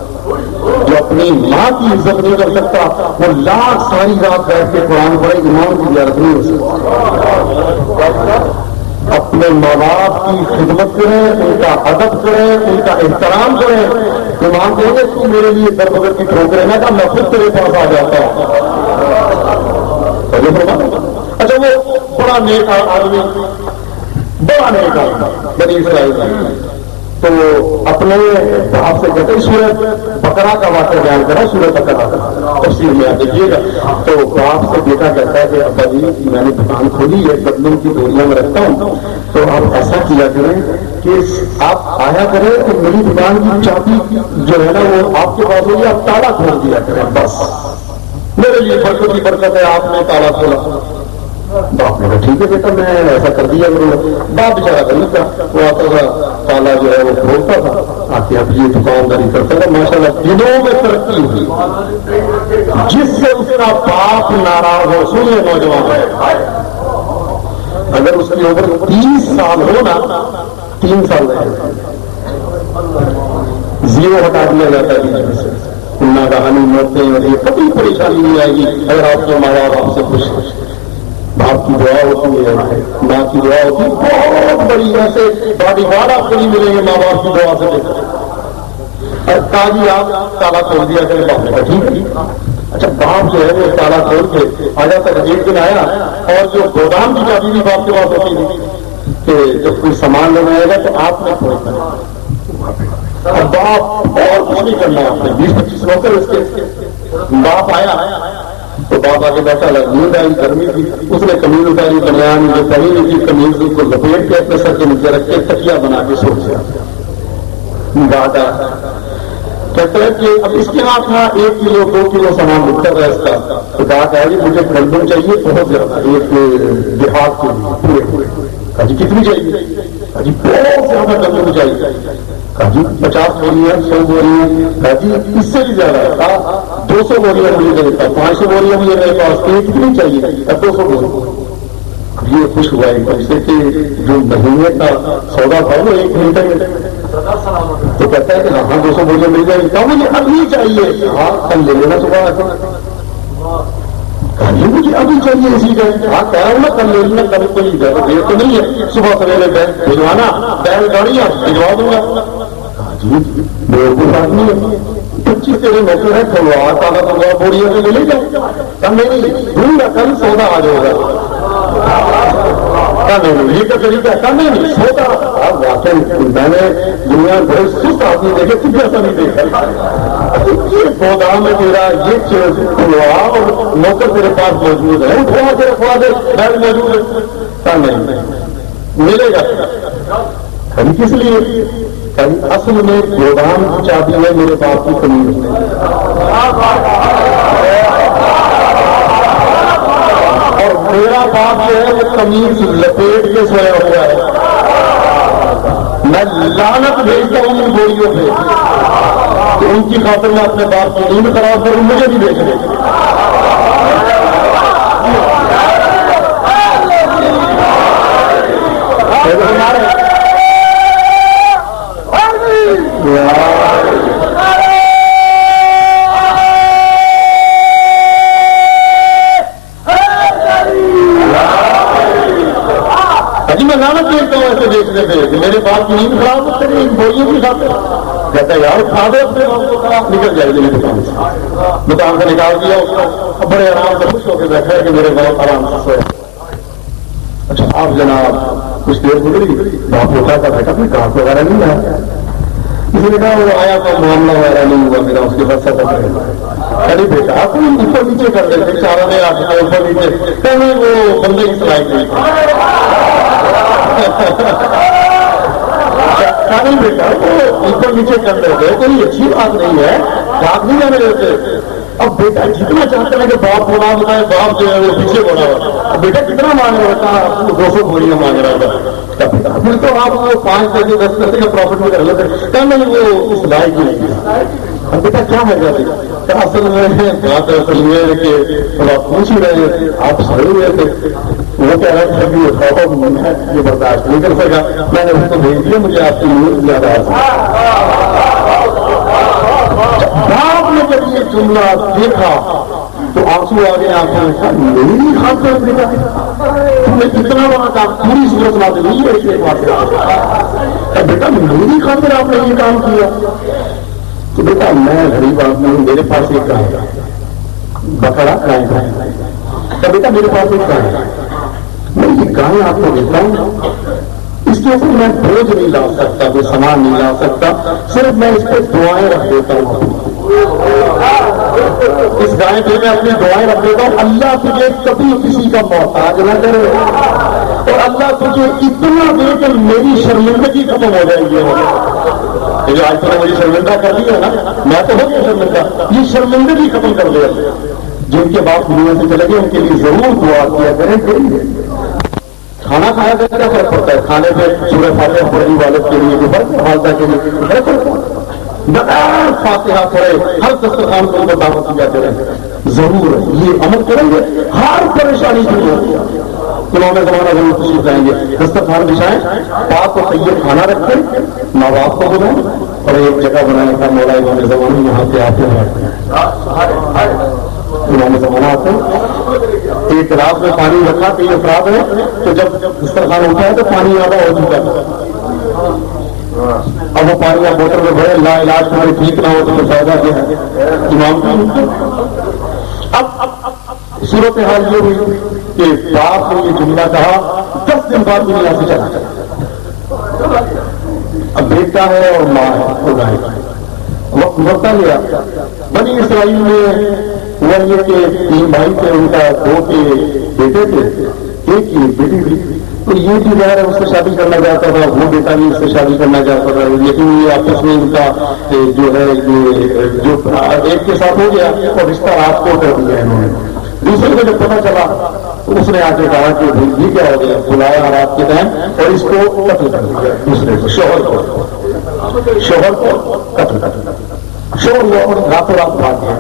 جو اپنی ماں کی عزت نہیں کر سکتا، وہ لاکھ ساری رات بیٹھ کے قرآن پڑھے، امام کی زیارت نہیں ہو سکتی۔ اپنے ماں باپ کی خدمت کریں، ان کا ادب کریں، ان کا احترام کریں۔ امام کہیں گے تو میرے لیے در بدر کی ٹھوکریں نہ کہ میں خود تیرے پاس آ جاتا ہوں۔ اچھا وہ بڑا نیک آدمی، بڑا نیک آدمی بنی اسرائیل تو اپنے باپ سے کہتے ہیں، سورۃ بقرہ کا واقعہ بیان کرا، سورۃ بقرہ تفسیر میں آپ دیکھیے گا، تو باپ سے بیٹا کہتا ہے کہ ابا جی میں نے دکان کھولی ہے، بدلوں کی ڈوریاں میں رکھتا ہوں، تو آپ ایسا کیا کریں کہ آپ آیا کریں تو میری دکان کی چابی جو ہے نا وہ آپ کے پاس ہوگی، آپ تالا کھول دیا کریں، بس میرے لیے برکت کی برکت ہے، آپ نے تالا کھولا۔ باپ نے کہا ٹھیک ہے بیٹا میں ایسا کر دیا کروں گا۔ باپ بیچارہ غریب تھا، وہ آتا تھا تالا جو ہے وہ کھولتا تھا، آ کے اب یہ دکانداری کرتا تھا، ماشاء اللہ دنوں میں ترقی ہوئی، جس سے اس کا باپ ناراض ہو۔ سنیے نوجوان، اگر اس کی عمر 30 سال ہو نا، 3 سال رہے، زیرو ہٹا دیا جاتا ہے، نہ کہانی موتیں اور یہ کبھی پریشانی نہیں آئے گی اگر آپ کے ماں باپ آپ سے خوش ہیں۔ باپ کی دعا ہوتی ہے، ماں کی دعا ہوتی ہے، بہت بڑی، ایسے باڈی گارڈ آپ کو نہیں ملیں گے ماں باپ کی دعا سے۔ اور تاجی آپ تالا کھول دیا کریں، باپ نے کہا ٹھیک ہے۔ اچھا باپ جو ہے وہ تالا کھول کے آیا تک ایک دن آیا اور جو گودام کی چابی بھی باپ کے پاس ہوتی تھی کہ جب کوئی سامان لینا آئے گا تو آپ نے کھولنا ہے، اور باپ اور کچھ نہیں کرنا، آپ نے 20-25 نوکر اس کے۔ باپ آیا تو باپ آ کے بیٹھا، نیند آئی، گرمی تھی، اس نے قمیض اتاری، بنیان جو پہنی نہیں تھی قمیض کو لپیٹ کے اپنے سر کے نیچے رکھ کے تکیا بنا کے سو گیا۔ بات کہتے ہیں کہ اب اس کے ہاتھ میں 1 کلو 2 کلو سامان بکتا تھا اس کا، تو بات ہے کہ مجھے گندم چاہیے بہت زیادہ، ایک دیہات کے لیے پورے۔ کہا جی کتنی چاہیے؟ کہا جی بہت زیادہ گندم چاہیے۔ کہا جی 50 بوریاں 100 بوریاں؟ کہا جی اس سے بھی زیادہ، کہا 200 بوریاں مجھے دیتا، 500 بوریاں مجھے میرے پاس، کتنی چاہیے؟ 200 بوریاں۔ یہ خوش ہوا ایک سے کہ جو مہینے کا سودا تھا وہ 1 گھنٹے میں، تو کہتا ہے کہ ہاں 200 بوریاں مل جائیں گی، کہا مجھے ابھی چاہیے، ہاں کل لے لینا صبح آ کے، مجھے ابھی چاہیے اسی ٹائم، ہاں کہہ رہا ہوں نا کل لے لینا، کل کوئی دیر تو نہیں ہے، صبح سویرے بینک بھجوانا، بیل گاڑیاں بھجوا دوں گا۔ جی بالکل آدمی ہے 25 تیرے نوکر ہے، کھلوا تالا تو بوریاں سے ملے گا، کل نہیں دوں گا، کل سودا آ جائے گا، نہیں یہ کا طریقہ کم نہیں سوتا۔ واقعی میں نے دنیا بڑے سست آدمی دیکھے، کچھ ایسا نہیں دیکھا، یہ گودام میں تیرا یہ کھلوا اور نوکر تیرے پاس موجود ہے، اٹھوا کے رکھوا دے، بیل موجود ہے، نہیں ملے گا، کس لیے؟ اصل میں گودام کی چابی ہے میرے باپ کی کمی ہے، اور میرا باپ جو ہے وہ قمیص لپیٹ کے سویا ہوا ہے، میں لعنت بھیجتا ہوں ان گولیوں پہ کہ ان کی خاطر میں اپنے باپ کی نیند خراب کروں، مجھے بھی بھیج دیں۔ میں لعنت دیکھتا ہوں ایسے دیکھنے پہ کہ میرے باپ کی نیند خراب ہوتے ہیں ان گولیوں کی خاطر، کہتا ہے یار کھا دے اپنے باپ کو، خراب نکل جائے گی دکان سے نکال دیا اس کو، بڑے آرام سے خوش ہو کے بیٹھا ہے کہ میرے باپ آرام سے سویا۔ اچھا آپ جناب کچھ دیر گزری، باپ ہوتا تھا بیٹا کوئی کام وغیرہ نہیں ہے، کسی نے کہا وہ آیا تو معاملہ وغیرہ نہیں ہوا میرا، اس کے بعد سفر کرے، ارے بیٹا کوئی اوپر نیچے کر دیتے، چاروں نے آٹھ اوپر نیچے کہنے وہ بندے کی سلائی نہیں نہیں بیٹا وہ اوپر نیچے کر دیتے، کوئی اچھی بات نہیں ہے، بات نہیں جانے دیتے۔ اب بیٹا جتنا چاہتا ہے کہ باپ بولا ہوتا ہے، باپ جو ہے وہ پیچھے بولا ہوا، اب بیٹا کتنا مانگ رہا تھا؟ 200 بوریاں مانگ رہا تھا، پھر تو آپ وہ 5 پیسے 10 پیسے کا پروفٹ میں کر لیتے، کہنے وہ اس لائق نہیں۔ اب بیٹا کیا ہے جاتی اصل میں بات اصل یہ ہے کہ تھوڑا پوچھ ہی رہے تھے، آپ سڑے ہوئے تھے، وہ کہہ رہے تھے کہ یہ برداشت نہیں کر سکا، میں نے اس کو بھیج دیا، مجھے آپ کی نیوز زیادہ باپ نے جب یہ جملہ دیکھا تو آنسو آ گئے آنکھوں میں، کہا میری خاطر بیٹا تم نے کتنا بڑا کام، پوری صورت نہ دے نہیں ہے ایک بات، بیٹا میری خاطر آپ نے یہ کام کیا؟ تو بیٹا میں غریب آدمی ہوں، میرے پاس ایک گائے بکرا گائے تو بیٹا میرے پاس ایک گائے، میں یہ گائے آپ کو دیتا ہوں، اس کے اوپر میں بوجھ نہیں لا سکتا، کوئی سامان نہیں لا سکتا، صرف میں اس پہ دعائیں رکھ دیتا ہوں، اس گائے پہ میں اپنی دعائیں رکھ دیتا ہوں، اللہ تجھے کبھی کسی کا محتاج نہ کرے، اور اللہ تجھے اتنا دے کہ میری شرمندگی ختم ہو جائے گی، جو آج تک مجھے شرمندہ کر دیا نا، میں تو ہو گیا شرمندہ، یہ شرمندگی ختم کر دیا، جن کے باپ دنیا سے چلے گئے ان کے لیے ضرور دعا کیا کریں۔ کھانا کھایا کا کیا فرق پڑتا ہے؟ کھانے پہ سورہ فاتحہ پڑھنے والوں کے لیے فرق ہے، والدہ کے لیے فرق پڑتا ہے، بغیر فاتحہ پڑھے ہر دسترخوان کو ان کو دعوت دیا کریں، ضرور یہ عمل کریں گے، ہر پریشانی دور ہوگی، انہوں نے زمانہ ضرور تشریف لائیں گے، دسترخوان بچھائیں، پاک و طیب کھانا رکھیں، ماں باپ کو بلائیں اور ایک جگہ بنانے کا مولا امام زمانے یہاں پہ آتے ہیں، امام زمانہ آتے ہیں، ایک رات میں پانی رکھا، 3 افراد ہے، تو جب دسترخوان اٹھا ہے تو پانی آدھا ہو چکا ہے، اب وہ پانی آپ بوتل میں بھرے، لا علاج تمہاری ٹھیک نہ ہو تو پھر فائدہ کیا ہے؟ امام کا اب صورت حال یہ ہوئی کہ باپ نے یہ جملہ کہا، 10 دن بعد دنیا سے چلا گیا، اب بیٹا ہے اور ماں ہے، خدا ہے، وقت بڑھتا گیا، بنی اسرائیل میں ہوا یہ کہ 3 بھائی تھے، ان کا 2 کے بیٹے تھے، ایک کی بیٹی تھی، تو یہ بھی ظاہر ہے اس سے شادی کرنا چاہتا تھا، وہ بیٹا بھی اس سے شادی کرنا چاہتا تھا، لیکن یہ آپس میں ان کا جو ہے یہ جو ایک کے ساتھ ہو گیا اور رشتہ رات کو کر دیا انہوں نے، دوسرے کو جب پتا چلا تو اس نے آ کے کہا کہ یہ کیا ہو گیا، بلایا رات کے ٹائم اور اس کو قتل کر دیا، دوسرے کو شوہر کو قتل کر دیا، شوہر ہوا اور راتوں رات بھاگ گیا،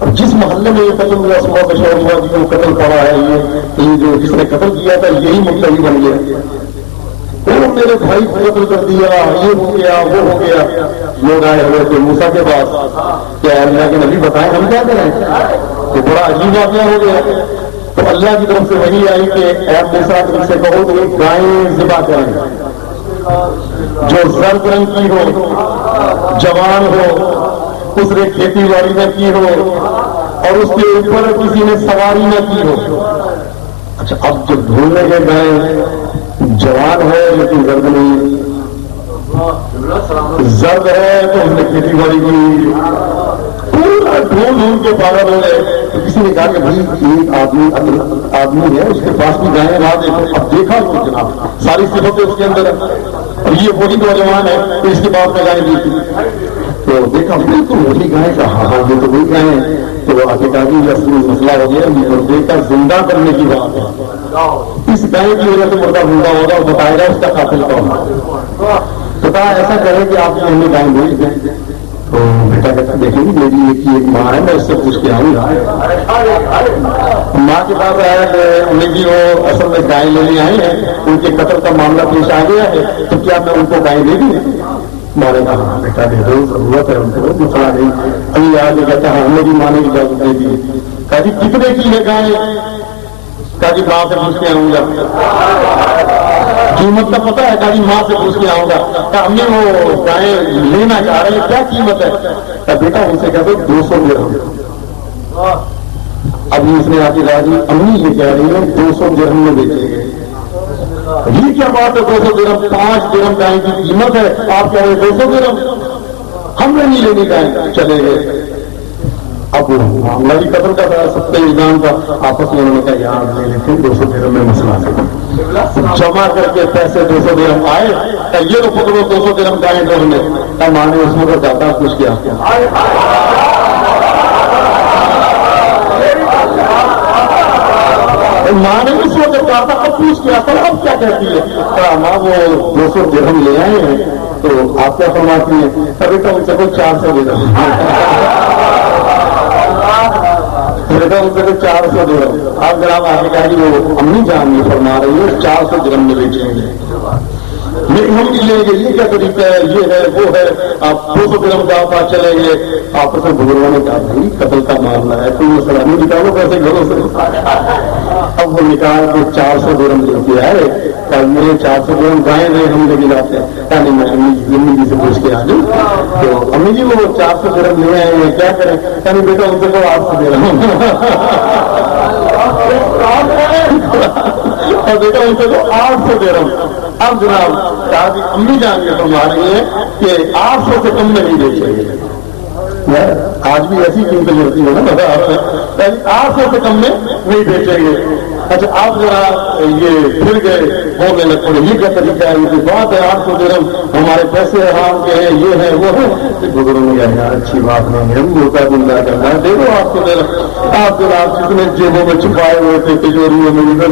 اب جس محلے میں یہ قتل ہوا صبح کا شوہر ہوا جو قتل پڑا ہے، یہ جو جس نے قتل کیا تھا یہی مدعی بن گیا، وہ میرے بھائی کو قتل کر دیا، یہ ہو گیا وہ ہو گیا. لوگ آئے ہوئے تھے موسیٰ کے پاس، کیا اللہ کے نبی بتائیں ہم کیا کریں؟ تو بڑا عجیب واقعہ ہو گیا. تو اللہ کی طرف سے وحی آئی کہ اے موسیٰ تم سے کہو کہ ایک گائے ذبح کریں جو زرد رنگ کی ہو، جوان ہو، اس نے کھیتی باڑی نہ کی ہو اور اس کے اوپر کسی نے سواری نہ کی ہو. اچھا اب جب ڈھونڈنے کے گائے جوان ہے لیکن زرد نہیں، زرد ہے تو اس نے کھیتی باڑی کی، پورا ڈھونڈ کے پاگل ہو گئے. تو کسی نے کہا کہ بھائی ایک آدمی ہے اس کے پاس بھی گائے لا دیکھو. اب دیکھا تو جناب ساری صفتیں اس کے اندر ہے اور یہ وہی نوجوان ہے تو اس کے باپ نے گائے دی تھی. تو دیکھا بالکل وہی گائے کا، ہاں یہ تو وہی گائے ہیں. تو اعتقادی مسئلہ ہو گیا، مردے کا زندہ کرنے کی بات ہے. اس گائے کی وجہ سے مردہ زندہ ہوگا اور بتائے گا اس کا قاتل کون ہے. تو کہا ایسا کرے کہ آپ نے ہمیں گائے بھیج دیں. تو بیٹا کہتا دیکھیں گے میری ایک ماں ہے، میں اس سے پوچھ کے آؤں گا. ماں کے پاس آیا کہ انہیں بھی وہ اصل میں گائے لینے آئے ہیں، ان کے قتل کا معاملہ پیش آ گیا ہے، تو کیا میں ان کو گائے دے دوں؟ ماں نے کہا بیٹا دے دو، ضرورت ہے ان کو، مسئلہ نہیں. ابھی آگے کہتا ہاں ہمیں بھی ماں نے اجازت دے دی. کہا جی کتنے کی ہے گائے؟ کہا جی ماں سے پوچھ کے آؤں گا. قیمت کا پتہ ہے؟ کہا جی ماں سے پوچھ کے آؤں گا. کہا ہم نے وہ گائے لینا چاہ رہے ہیں، کیا قیمت ہے؟ کہا بیٹا ان سے کہتے 200 درہم. ابھی اس نے آ کے کہا جی امی یہ کہہ رہی ہے 200 درہم میں بیچیں گے. یہ کیا بات ہے 200 درہم؟ 5 درہم گائے کی قیمت ہے، آپ کہہ رہے 200 درہم؟ ہم نے نہیں لینی گائے. چلے گئے. اب معاملہ بھی قتل کا تھا، سب کے الزام کا. آپس میں انہوں نے کہا یار لے لیتے ہیں 200 درہم میں مسئلہ سے جمع کر کے پیسے 200 درہم آئے. یہ تو پکڑو 200 درہم گائے دو ہمیں. ماں نے اس میں کو زیادہ کچھ کیا. ماں نے اس وقت کہا تھا اب پوچھ کیا تھا اب کیا کہتی ہے؟ کہا ماں وہ 200 درہم لے آئے ہیں تو آپ کیا فرماتی ہیں؟ کبھی تو ان سے کوئی 400 درہم. ان سے کوئی 400 درہم. آپ جناب آگے کہا کہ وہ امی جان یہ فرما رہی ہے 400 درہم میں بیچیں گے. لیکن ہم لیں گے، یہ کیا طریقہ ہے، یہ ہے وہ ہے. آپ 200 درہم کا پاس چلیں گے. آپس میں بزرگوں نے کہا بھائی قتل کا معاملہ ہے، کوئی مسئلہ نہیں، نکالو پیسے گھروں سے. اب وہ نکال کے 400 درہم لے کے آئے. کل میرے 400 درہم گائے رہے ہم لے کے جاتے ہیں. کہا میں امی جی سے پوچھ کے آ جاؤں. تو امی جی وہ 400 درہم لے آئے ہیں کیا کریں؟ کہا بیٹا ان سے کو 800 درہم. اور بیٹا ان سے کو 800 درہم. اب جناب کہا کہ امی جان کے فرما رہی ہیں کہ 800 سے کم نہیں بیچیں گے. آج بھی ایسی قیمتیں ملتی ہے نا، 800 سے کم میں نہیں بیچیں گے. اچھا آپ ذرا یہ پھر گئے بولنے لگ پڑے یہ کیا طریقہ ہے، یہ بات ہے 800 درہم ہمارے پیسے حرام کے ہیں، یہ ہے وہ ہے. بزرگوں نے کہا یار اچھی بات نہیں ہے، موقع دنیا کرنا ہے، دیکھو 800 درہم. آپ جناب جتنے جیبوں میں چھپائے ہوئے تھے تجوریوں میں ادھر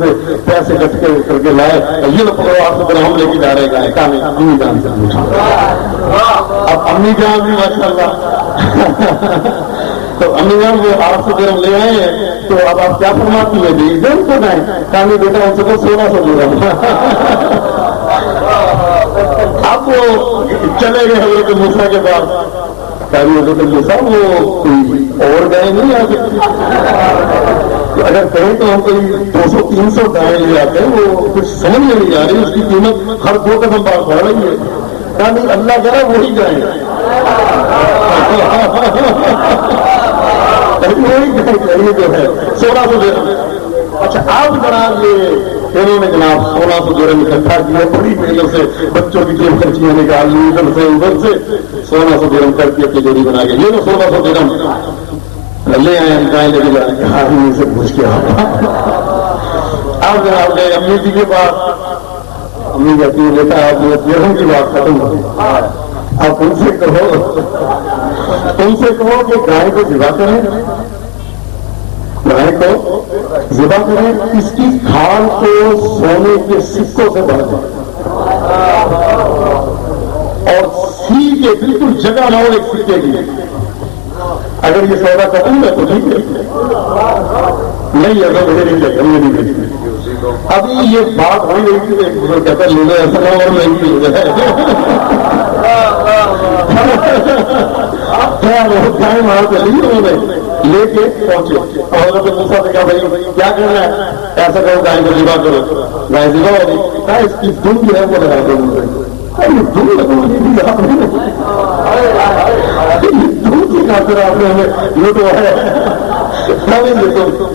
سے پیسے کٹ کے کر کے لائے. یہ لوگ 800 درہم ہم لے کے جا رہے گا. کہا نہیں امی جان سے پوچھا. اب امی جان بھی ماشاء اللہ تو امی جان وہ 800 درہم لے آئے ہیں. تو اب آپ کیا فرماتی ہے جی دن کو جائیں؟ کہانی بیٹا ان سے تو 1600 درہم. اب وہ چلے گئے حضرت موسیٰ کے پاس. کہانی حضرت موسیٰ وہ کوئی اور گائے نہیں آ سکتی، اگر کہیں تو ہم کوئی 200-300 گائے لے آتے ہیں، وہ کچھ سمجھ میں نہیں آ رہی، اس کی قیمت ہر 2 قدم بعد بڑھ رہی ہے. کہانی اللہ کرا وہی گائے وہی جو ہے 1600 درہم. اچھا آپ جناب یہ انہوں نے جناب 1600 درہم اکٹھا کیا، بڑی محنت سے بچوں کی جیب خرچیاں نکال لی ادھر سے ادھر سے 1600 درہم کر کے اپنی جوڑی بنا کے یہ تو 1600 درہم لے آئے. ہم گائے لے کے جائیں امی سے پوچھ کے آپ جناب گئے امی جی کے پاس. امی کہتی ہے بیٹا آپ یہ درہم کی بات ختم ہو گئی، آپ ان سے کہو کہ گائے کو ذبح کریں، گائے کو ذبح کریں، اس کی کھال کو سونے کے سکوں سے بھر دیں اور سی کے بالکل جگہ نہ ہو ایک سکے کی. اگر یہ سودا قبول ہے تو ٹھیک ہے، نہیں اگر مجھے نہیں چاہیے ہم نے نہیں بھیجی. ابھی یہ بات ہو رہی تھی ایک بزرگ کہتا ہے لے ایسا نہ اور نہیں مل جائے بہت ٹائم وہاں چلی انہوں نے لے کے پہنچے اور حضرت موسیٰ سے کہا بھائی کیا کرنا ہے؟ ایسا کرو گائے کو ذبح کرو. گائے ذبح ہو گئی. کہا اس کی دم جو ہے وہ لگا دو مجھے. دم لگو دم کی خاطر آپ نے ہمیں یہ تو ہے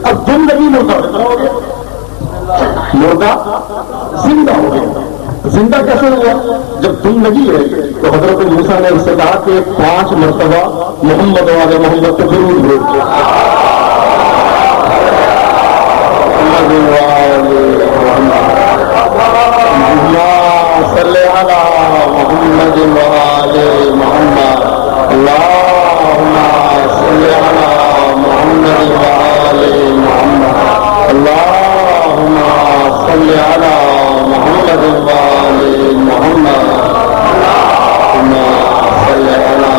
اب دم لگی موٹا ہو گیا موٹا زندہ ہو گیا. زندہ کیسے ہوا؟ جب دم لگی ہے تو حضرت موسیٰ نے اس سے کہا کہ 5 مرتبہ محمد والے محمد کو ضرور بھیج دو. صلی علی محمد وآل محمد. اللہم صلی علی محمد وآل محمد. اللہم صلی علی محمد وآل محمد. اللہم صلی علی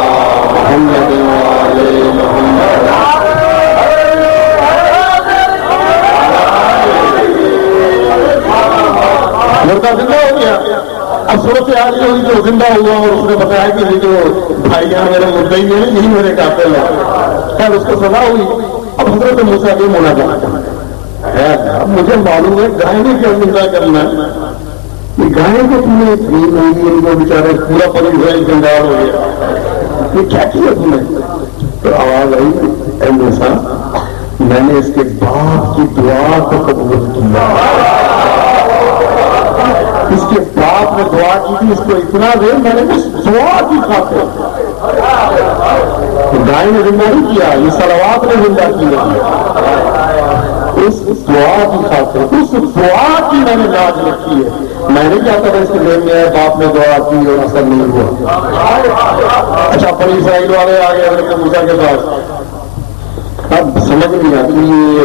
محمد وآل محمد. مردہ زندہ ہو گیا. اب صورت حال یہ ہوئی جو زندہ ہوا اور اس نے بتایا کہ یہ جو بھائی یہاں میرے مردہ ہی ہیں یہی میرے قاتل ہیں. خیر اس کو سزا ہوئی. اب حضرت موسیٰ کی مناجات ہے. اب مجھے معلوم ہے گائے نے کیا زندہ کرنا ہے. یہ گائے کو تم نے ان کو بیچارے پورا پری ہوئے جنگال ہو گیا. یہ کیا کیا تم نے؟ تو آواز آئی اے موسیٰ میں نے اس کے باپ کی دعا کو قبول کیا. اس کے باپ نے دعا کی تھی اس کو اتنا دے میں نے اس دعا کی خاطر. گائے نے زندہ نہیں کیا یہ صلوات نے زندہ کیا. اس دعا کی خاطر اس دعا کی میں نے لاج رکھی ہے. میں نے کیا کرا اس کے ذہن میں باپ نے دعا کی اور اثر نہیں ہوا. اچھا بنی اسرائیل والے آ گئے حضرت موسیٰ کے پاس. اب سمجھ نہیں آتی یہ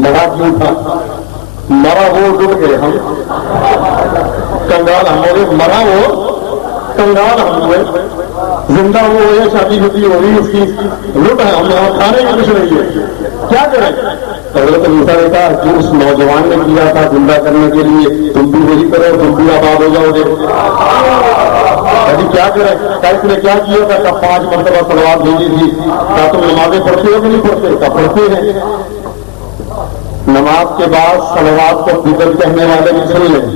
مرا کیوں تھا. مرا وہ ڈٹ گئے ہم کنگال ہم ہو گئے. مرا وہ کنگال ہم ہوئے. زندہ وہ ہوئے شادی شدی ہو رہی اس کی لٹ ہے ہم یہاں کھانے کی کچھ نہیں ہے. کیا کریں؟ حضرت موسیٰ نے کہا کہ اس نوجوان نے کیا تھا زندہ کرنے کے لیے تم بھی وہی کرو تم بھی آباد ہو جاؤ گے. کیا کریں؟ اس نے کیا کیا تھا؟ 5 مرتبہ صلوات بھیجی تھی. کیا تم نمازیں پڑھتے ہو کہ نہیں پڑھتے؟ کیا پڑھتے ہیں. نماز کے بعد صلوات کو بدل کہنے والے بھی سن لیں.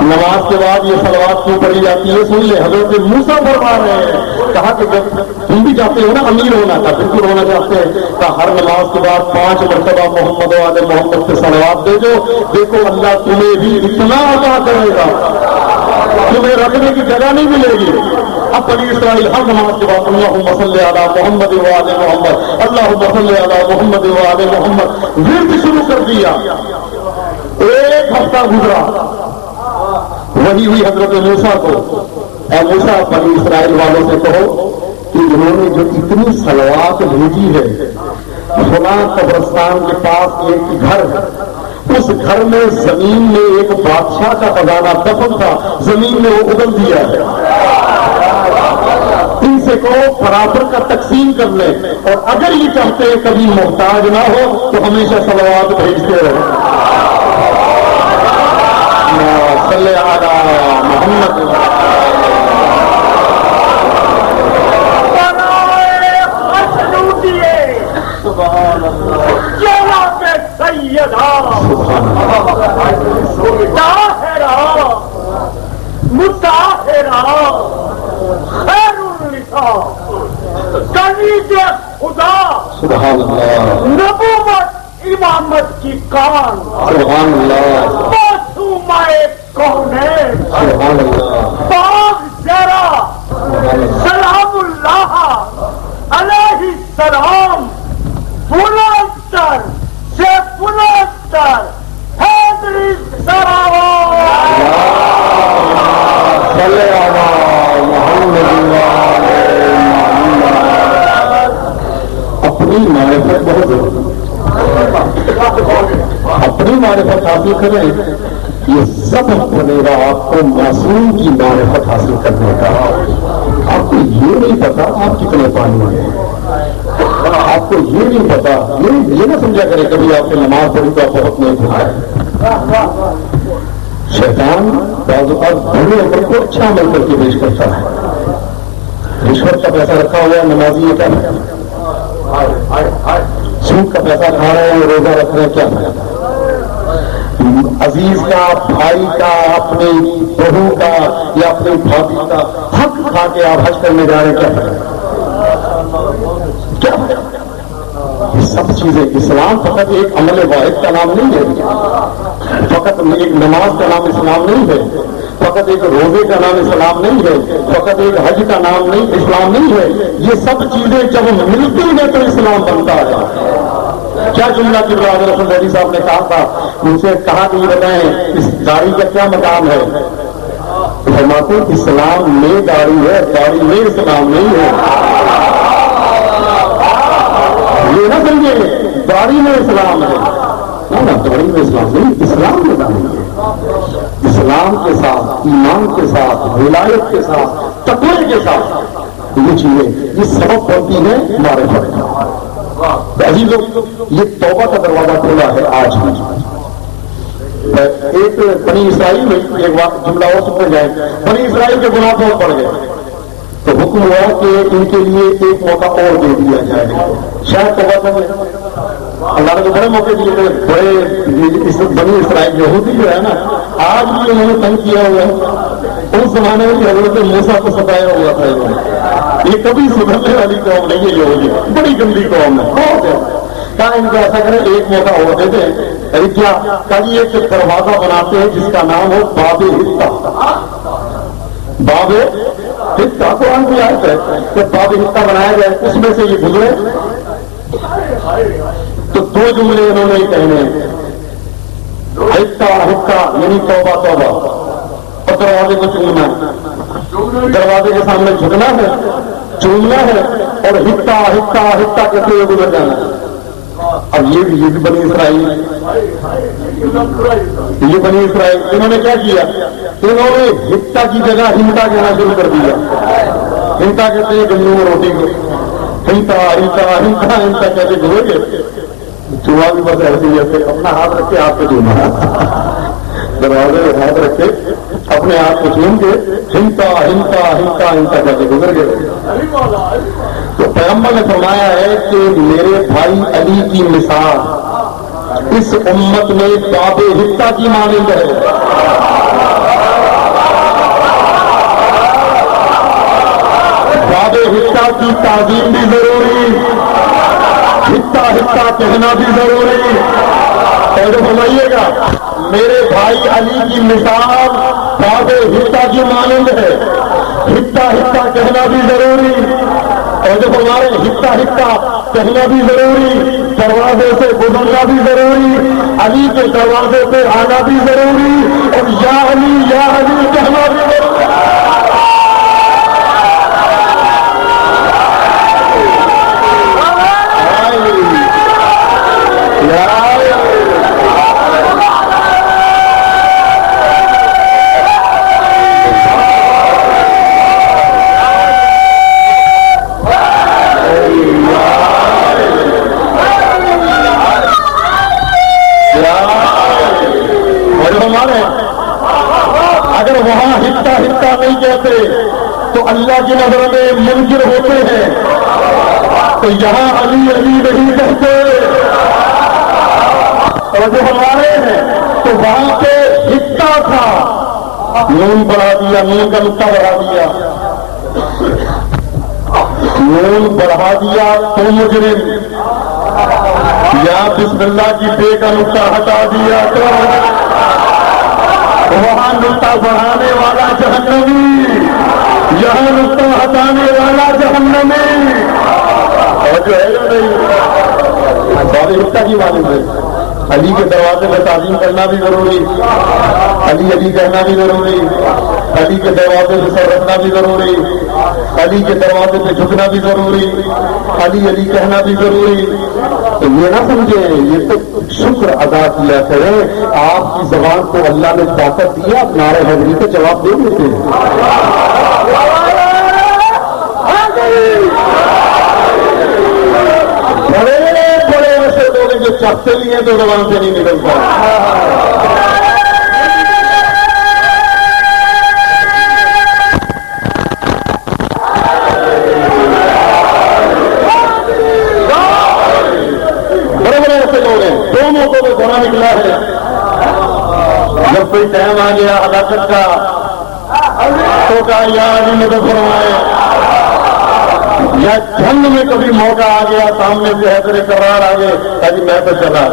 نماز کے بعد یہ صلوات کیوں پڑھی جاتی ہے سن لیں. حضرت موسیٰ فرما رہے ہیں کہا کہ جب تم بھی چاہتے ہو نا امیر ہونا تھا بالکل ہونا چاہتے ہیں کہ ہر نماز کے بعد 5 مرتبہ محمد والے محمد کے صلوات دے دو. دیکھو اللہ تمہیں بھی اتنا عطا کرے گا تمہیں رکھنے کی جگہ نہیں ملے گی. اب بنی اسرائیل ہر نماز کے بعد اللہم صلی علی محمد وآل محمد اللہم صلی علی محمد وآل محمد ورد شروع کر دیا. 1 ہفتہ گزرا. وہی ہوئی حضرت موسیٰ کو اے موسیٰ بنی اسرائیل والوں سے کہو کہ انہوں نے جو اتنی صلوات بھیجی ہے فلاں قبرستان کے پاس ایک گھر ہے اس گھر میں زمین میں ایک بادشاہ کا خزانہ دفن تھا زمین میں وہ اگل دیا ہے. ان سے کہو برابر کا تقسیم کر لیں اور اگر یہ چاہتے ہیں کبھی محتاج نہ ہو تو ہمیشہ صلوات بھیجتے رہے. صلی علی محمد. سبحان اللہ. نبوت امامت کی کان سبحان اللہ. معصومائے کونین سبحان اللہ. باغ زرا سلام اللہ علیہ السلام بلندتر سے بلندتر حیدری سلام صلی علی محمد اپنی معرفت بہت ضروری. اپنی معرفت حاصل کریں یہ سبب بنے گا آپ کو معصوم کی معرفت حاصل کرنے کا. آپ کو یہ نہیں پتا آپ کتنے پانی میں ہیں. آپ کو یہ نہیں پتا، یہ نہ سمجھا کرے کبھی آپ نے نماز پڑھی تو آپ بہت نیک ہو جائے۔ شیطان بعض اوقات بڑے عمل کو اچھا عمل کر کے پیش کرتا ہے۔ رشوت کا پیسہ رکھا ہوا ہے، نمازی ہے، کیا سود کا پیسہ کھا رہے ہیں، روزہ رکھ رہے ہیں، کیا فائدہ؟ عزیز کا، بھائی کا، اپنی بہو کا یا اپنی بھابھی کا حق کھا کے آپ حج کرنے جا رہے ہیں، کیا فائدہ؟ کیا فائدہ؟ یہ سب چیزیں، اسلام فقط ایک عمل واحد کا نام نہیں ہے، فقط ایک نماز کا نام اسلام نہیں ہے، فقط ایک روزے کا نام اسلام نہیں ہے، فقط ایک حج کا نام نہیں اسلام نہیں ہے۔ یہ سب چیزیں جب ملتی ہیں تو اسلام بنتا ہے۔ کیا جملہ کی بات رسول علی صاحب نے کہا تھا، ان سے کہا کہ یہ بتائیں اس داڑھی کا کیا مقام ہے؟ فرماتے ہیں اسلام میں داڑھی ہے، داڑھی میں اسلام نہیں ہے۔ یہ نہ سمجھے داڑھی میں اسلام ہے، نہ داڑھی میں اسلام نہیں، اسلام میں داڑھی ہے۔ اسلام کے ساتھ، ایمان کے ساتھ، ولایت کے ساتھ، تقوی کے ساتھ یہ چیزیں، یہ سبب بنتی ہیں ہمارے فرق کا۔ عزیزوں، یہ توبہ کا دروازہ کھولا ہے آج بھی۔ ایک بنی اسرائیل میں ایک بات جملہ اور سمجھ جائے، بنی اسرائیل کے گناہ بہت بڑھ گئے تو حکم ہوا کہ ان کے لیے ایک موقع اور دے دیا جائے، شاید توبہ کر لیں۔ اللہ نے تو بڑے موقع دیے تھے، بڑے بنی اسرائیل یہودی جو ہے نا، آج بھی انہوں نے تنگ کیا ہوا ہے۔ اس زمانے میں حضرت موسیٰ کو ستایا ہوا تھا انہوں نے۔ یہ کبھی سدھرنے والی قوم نہیں ہے، یہودی بڑی گندی قوم ہے، بہت ہے۔ کہا ان کو ایسا کریں ایک موقع اور دے دیں، کیا کل ایک دروازہ بناتے ہیں جس کا نام ہو باب حطہ۔ باب حطہ قرآن کی آیت ہے کہ باب حطہ بنایا جائے، اس میں سے یہ گزرے۔ تو دو جملے انہوں نے کہنے، حطہ حطہ یعنی توبہ توبہ، اور دروازے کو چومنا ہے، دروازے کے سامنے جھکنا ہے، چومنا ہے، اور حطہ حطہ حطہ کہتے ہوئے گزر جانا ہے۔ اب یہ بھی بنی اسرائیل، یہ بنی اسرائیل انہوں نے کیا کیا؟ انہوں نے حطہ کی جگہ ہنتا کہنا شروع کر دیا۔ ہنتا کہتے ہیں گندم میں روٹی کو، ہنتا ہنتا ہنتا ہنتا کہتے گزر گئے۔ چوہا بھی بس ایسے ہی ایسے اپنا ہاتھ رکھ کے ہاتھ کو چوما، دروازے میں ہاتھ رکھ کے اپنے ہاتھ کو چوم کے ہنتا ہنتا ہنتا ہنتا کہتے گزر گئے۔ تو پیغمبر نے فرمایا ہے کہ میرے بھائی علی کی مثال اس امت میں باب حطہ کی مانند ہے۔ باب حطہ کی تعظیم بھی ضروری، حطہ حطہ کہنا بھی ضروری۔ پہلے فرمائیے گا میرے بھائی علی کی مثال باب حطہ کی مانند ہے، حطہ حطہ کہنا بھی ضروری، اور جب ہمارے حصہ حصہ کہنا بھی ضروری، دروازے سے گزرنا بھی ضروری، علی کے دروازے پہ آنا بھی ضروری، اور یا علی کہنا بھی ضروری۔ اگر وہاں حصہ حصہ نہیں کہتے تو اللہ کی نظر میں منکر ہوتے ہیں، تو یہاں علی علی نہیں کہتے، اور جو ہمارے ہیں تو وہاں پہ حصہ تھا، نون بڑھا دیا، نون کا نقطہ بڑھا دیا، نون بڑھا دیا تو مجرم، یا بسم اللہ کی بے کا نقطہ ہٹا دیا تو وہاں نقطہ بڑھانے والا جہنمی، یہاں نقطہ ہٹانے والا جہنمی، اور جو ہے نہیں باب حطہ کی معلوم ہے۔ علی کے دروازے میں تعظیم کرنا بھی ضروری، علی علی کہنا بھی ضروری، علی کے دروازے پہ سر رکھنا بھی ضروری، علی کے دروازے پہ جھکنا بھی ضروری، علی علی کہنا بھی ضروری۔ تو یہ نہ سمجھیں، یہ تو شکر ادا کیا کریں، آپ کی زبان کو اللہ نے طاقت دیا، آپ نعرہ حیدری کا جواب دے دیتے ہیں۔ جو چاہتے بھی ہیں تو زبان سے نہیں نکلتا. بڑے بڑے ایسے لوگ ہیں, دو موقعوں پہ گناہ نکلا ہے. جب کوئی ٹائم آ گیا ہلاکت کا تو کہا یا علی مدد فرمائے, یا جنگ میں کبھی موقع آ گیا سامنے سے حیدر کرار آ گئے تاکہ میں تو چلا,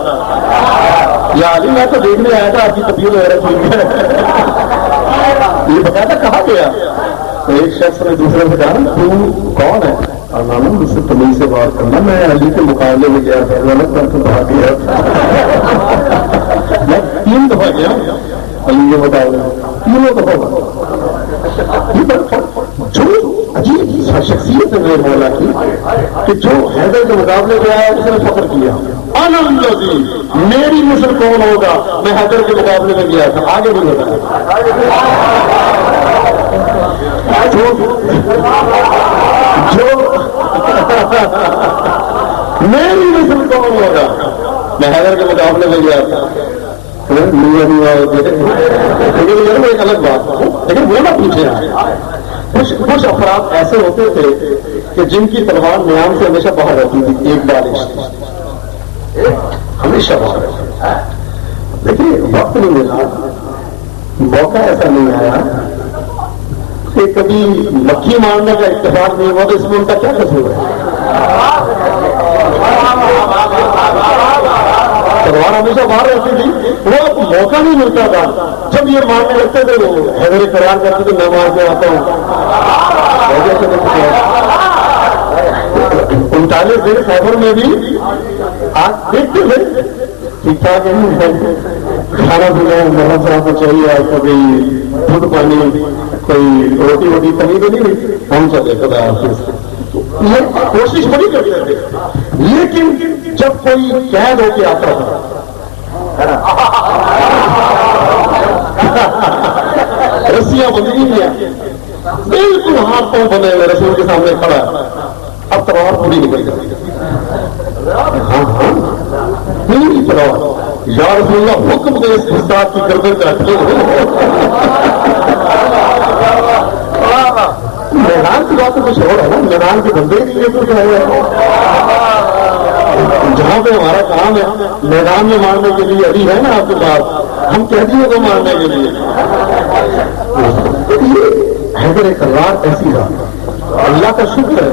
یا علی میں تو دیکھنے آیا تھا آپ کی طبیعت وغیرہ ٹھیک ہے, یہ بتایا تھا کہاں گیا. تو ایک شخص نے دوسرے سے کہا تو کون ہے, اور مانا مجھ سے تمیز سے بات کرنا, میں علی کے مقابلے میں گیا تھا, غلط کر کے بھاگ گیا میں 3 دفعہ گیا علی کے مقابلے میں, 3 دفعہ. جو عجیب شخصیت ہے میرے مولا کی کہ جو حیدر کے مقابلے میں آیا اس نے فخر کیا, میری مثل کون ہوگا, میں حیدر کے مقابلے میں گیا تھا, آگے بھی ہوتا جو میری مثل کون ہوگا, میں حیدر کے مقابلے میں گیا تھا. لیکن ایک الگ بات, لیکن وہ نہ پوچھے. کچھ افراد ایسے ہوتے تھے کہ جن کی تلوار نیام سے ہمیشہ باہر رہتی تھی, ایک بالش ہمیشہ باہر رہتی. لیکن وقت نہیں ملا, موقع ایسا نہیں آیا کہ کبھی مکھی مارنے کا اتفاق نہیں ہوا, تو اس میں ان کا کیا قصور ہے. تلوار ہمیشہ باہر رہتی تھی, وہ موقع نہیں ملتا تھا. جب یہ مارنے لگتے تھے وہ حیدر قرار کرتے تھے میں مار کے آتا ہوں. 39 دن خیبر میں بھی آپ دیکھتے تھے ٹھیک ٹھاک ہے, کھانا پینا محمد صاحب کو چاہیے, آپ کو کوئی دودھ پانی کوئی روٹی ووٹی کمی تو نہیں ہوئی, ہم چلے خدا حافظ. یہ کوشش بڑی کرتے تھے, لیکن جب کوئی قید ہو کے آتا تھا رسیاں بندی کیا, بالکل ہاتھ پاؤں بنے ہوئے رسول کے سامنے کھڑا, اب تلوار پوری نکل جاتی. ہاں ہاں پوری تلوار, یا رسول اللہ حکم دے اس استاد کی گردن کاٹ لو. میدان کی بات تو کچھ اور ہے نا, میدان کے بندے نہیں ہے تو کیا ہے. جہاں پہ ہمارا کام ہے میدان میں مارنے کے لیے علی ہے نا آپ کے پاس, ہم قیدیوں کو مارنے کے لیے. حیدر کرار ایسی بات, اللہ کا شکر ہے,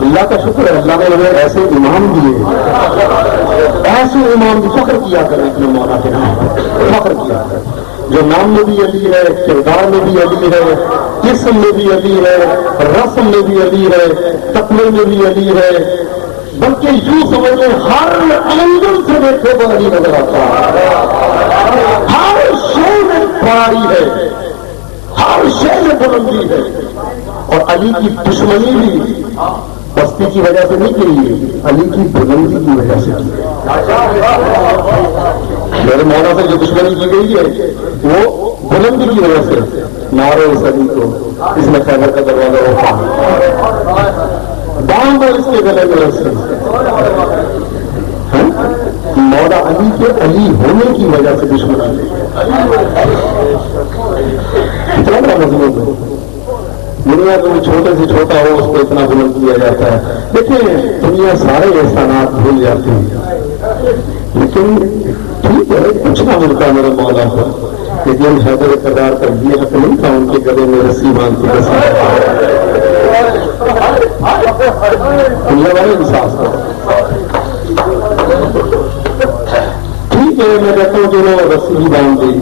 اللہ کا شکر ہے, اللہ نے ہمیں ایسے امام دیے, ایسے امام کی فخر کیا کریں اپنے مولا کے نام, فخر کیا کریں جو نام میں بھی علی ہے, کردار میں بھی علی ہے, جسم میں بھی علی ہے, رسم میں بھی علی ہے, تقوی میں بھی علی ہے, بلکہ یوں سمجھ لیں ہر اینگل سے دیکھے تو علی نظر آتا ہے. ہر شے میں بڑائی ہے, ہر شے میں بلندی ہے, اور علی کی دشمنی بھی بستی کی وجہ سے نہیں کی, علی کی بلندی کی وجہ سے کی. میرے مولا سے جو دشمنی کی گئی ہے وہ بلندی کی وجہ سے, مارو اس علی کو, اس نے خیبر کا دروازہ روکا, باندھ اور اس کے گلے میں رسی. مولا علی کے علی ہونے کی وجہ سے دشمنی کتنا بڑا مضمون ہے. دنیا کو چھوٹے سے چھوٹا ہو اس کو اتنا بلند کیا جاتا ہے. دیکھیں دنیا سارے احسانات بھول جاتی ہے, لیکن ٹھیک ہے کچھ نہ ملتا میرے مولا کو, لیکن حیدر کرار کا یہ حق نہیں تھا ان کے گلے میں رسی باندھ کے دنیا والے انصاف کا. ٹھیک ہے میں کہتا ہوں جو رسی بھی باندھ دی,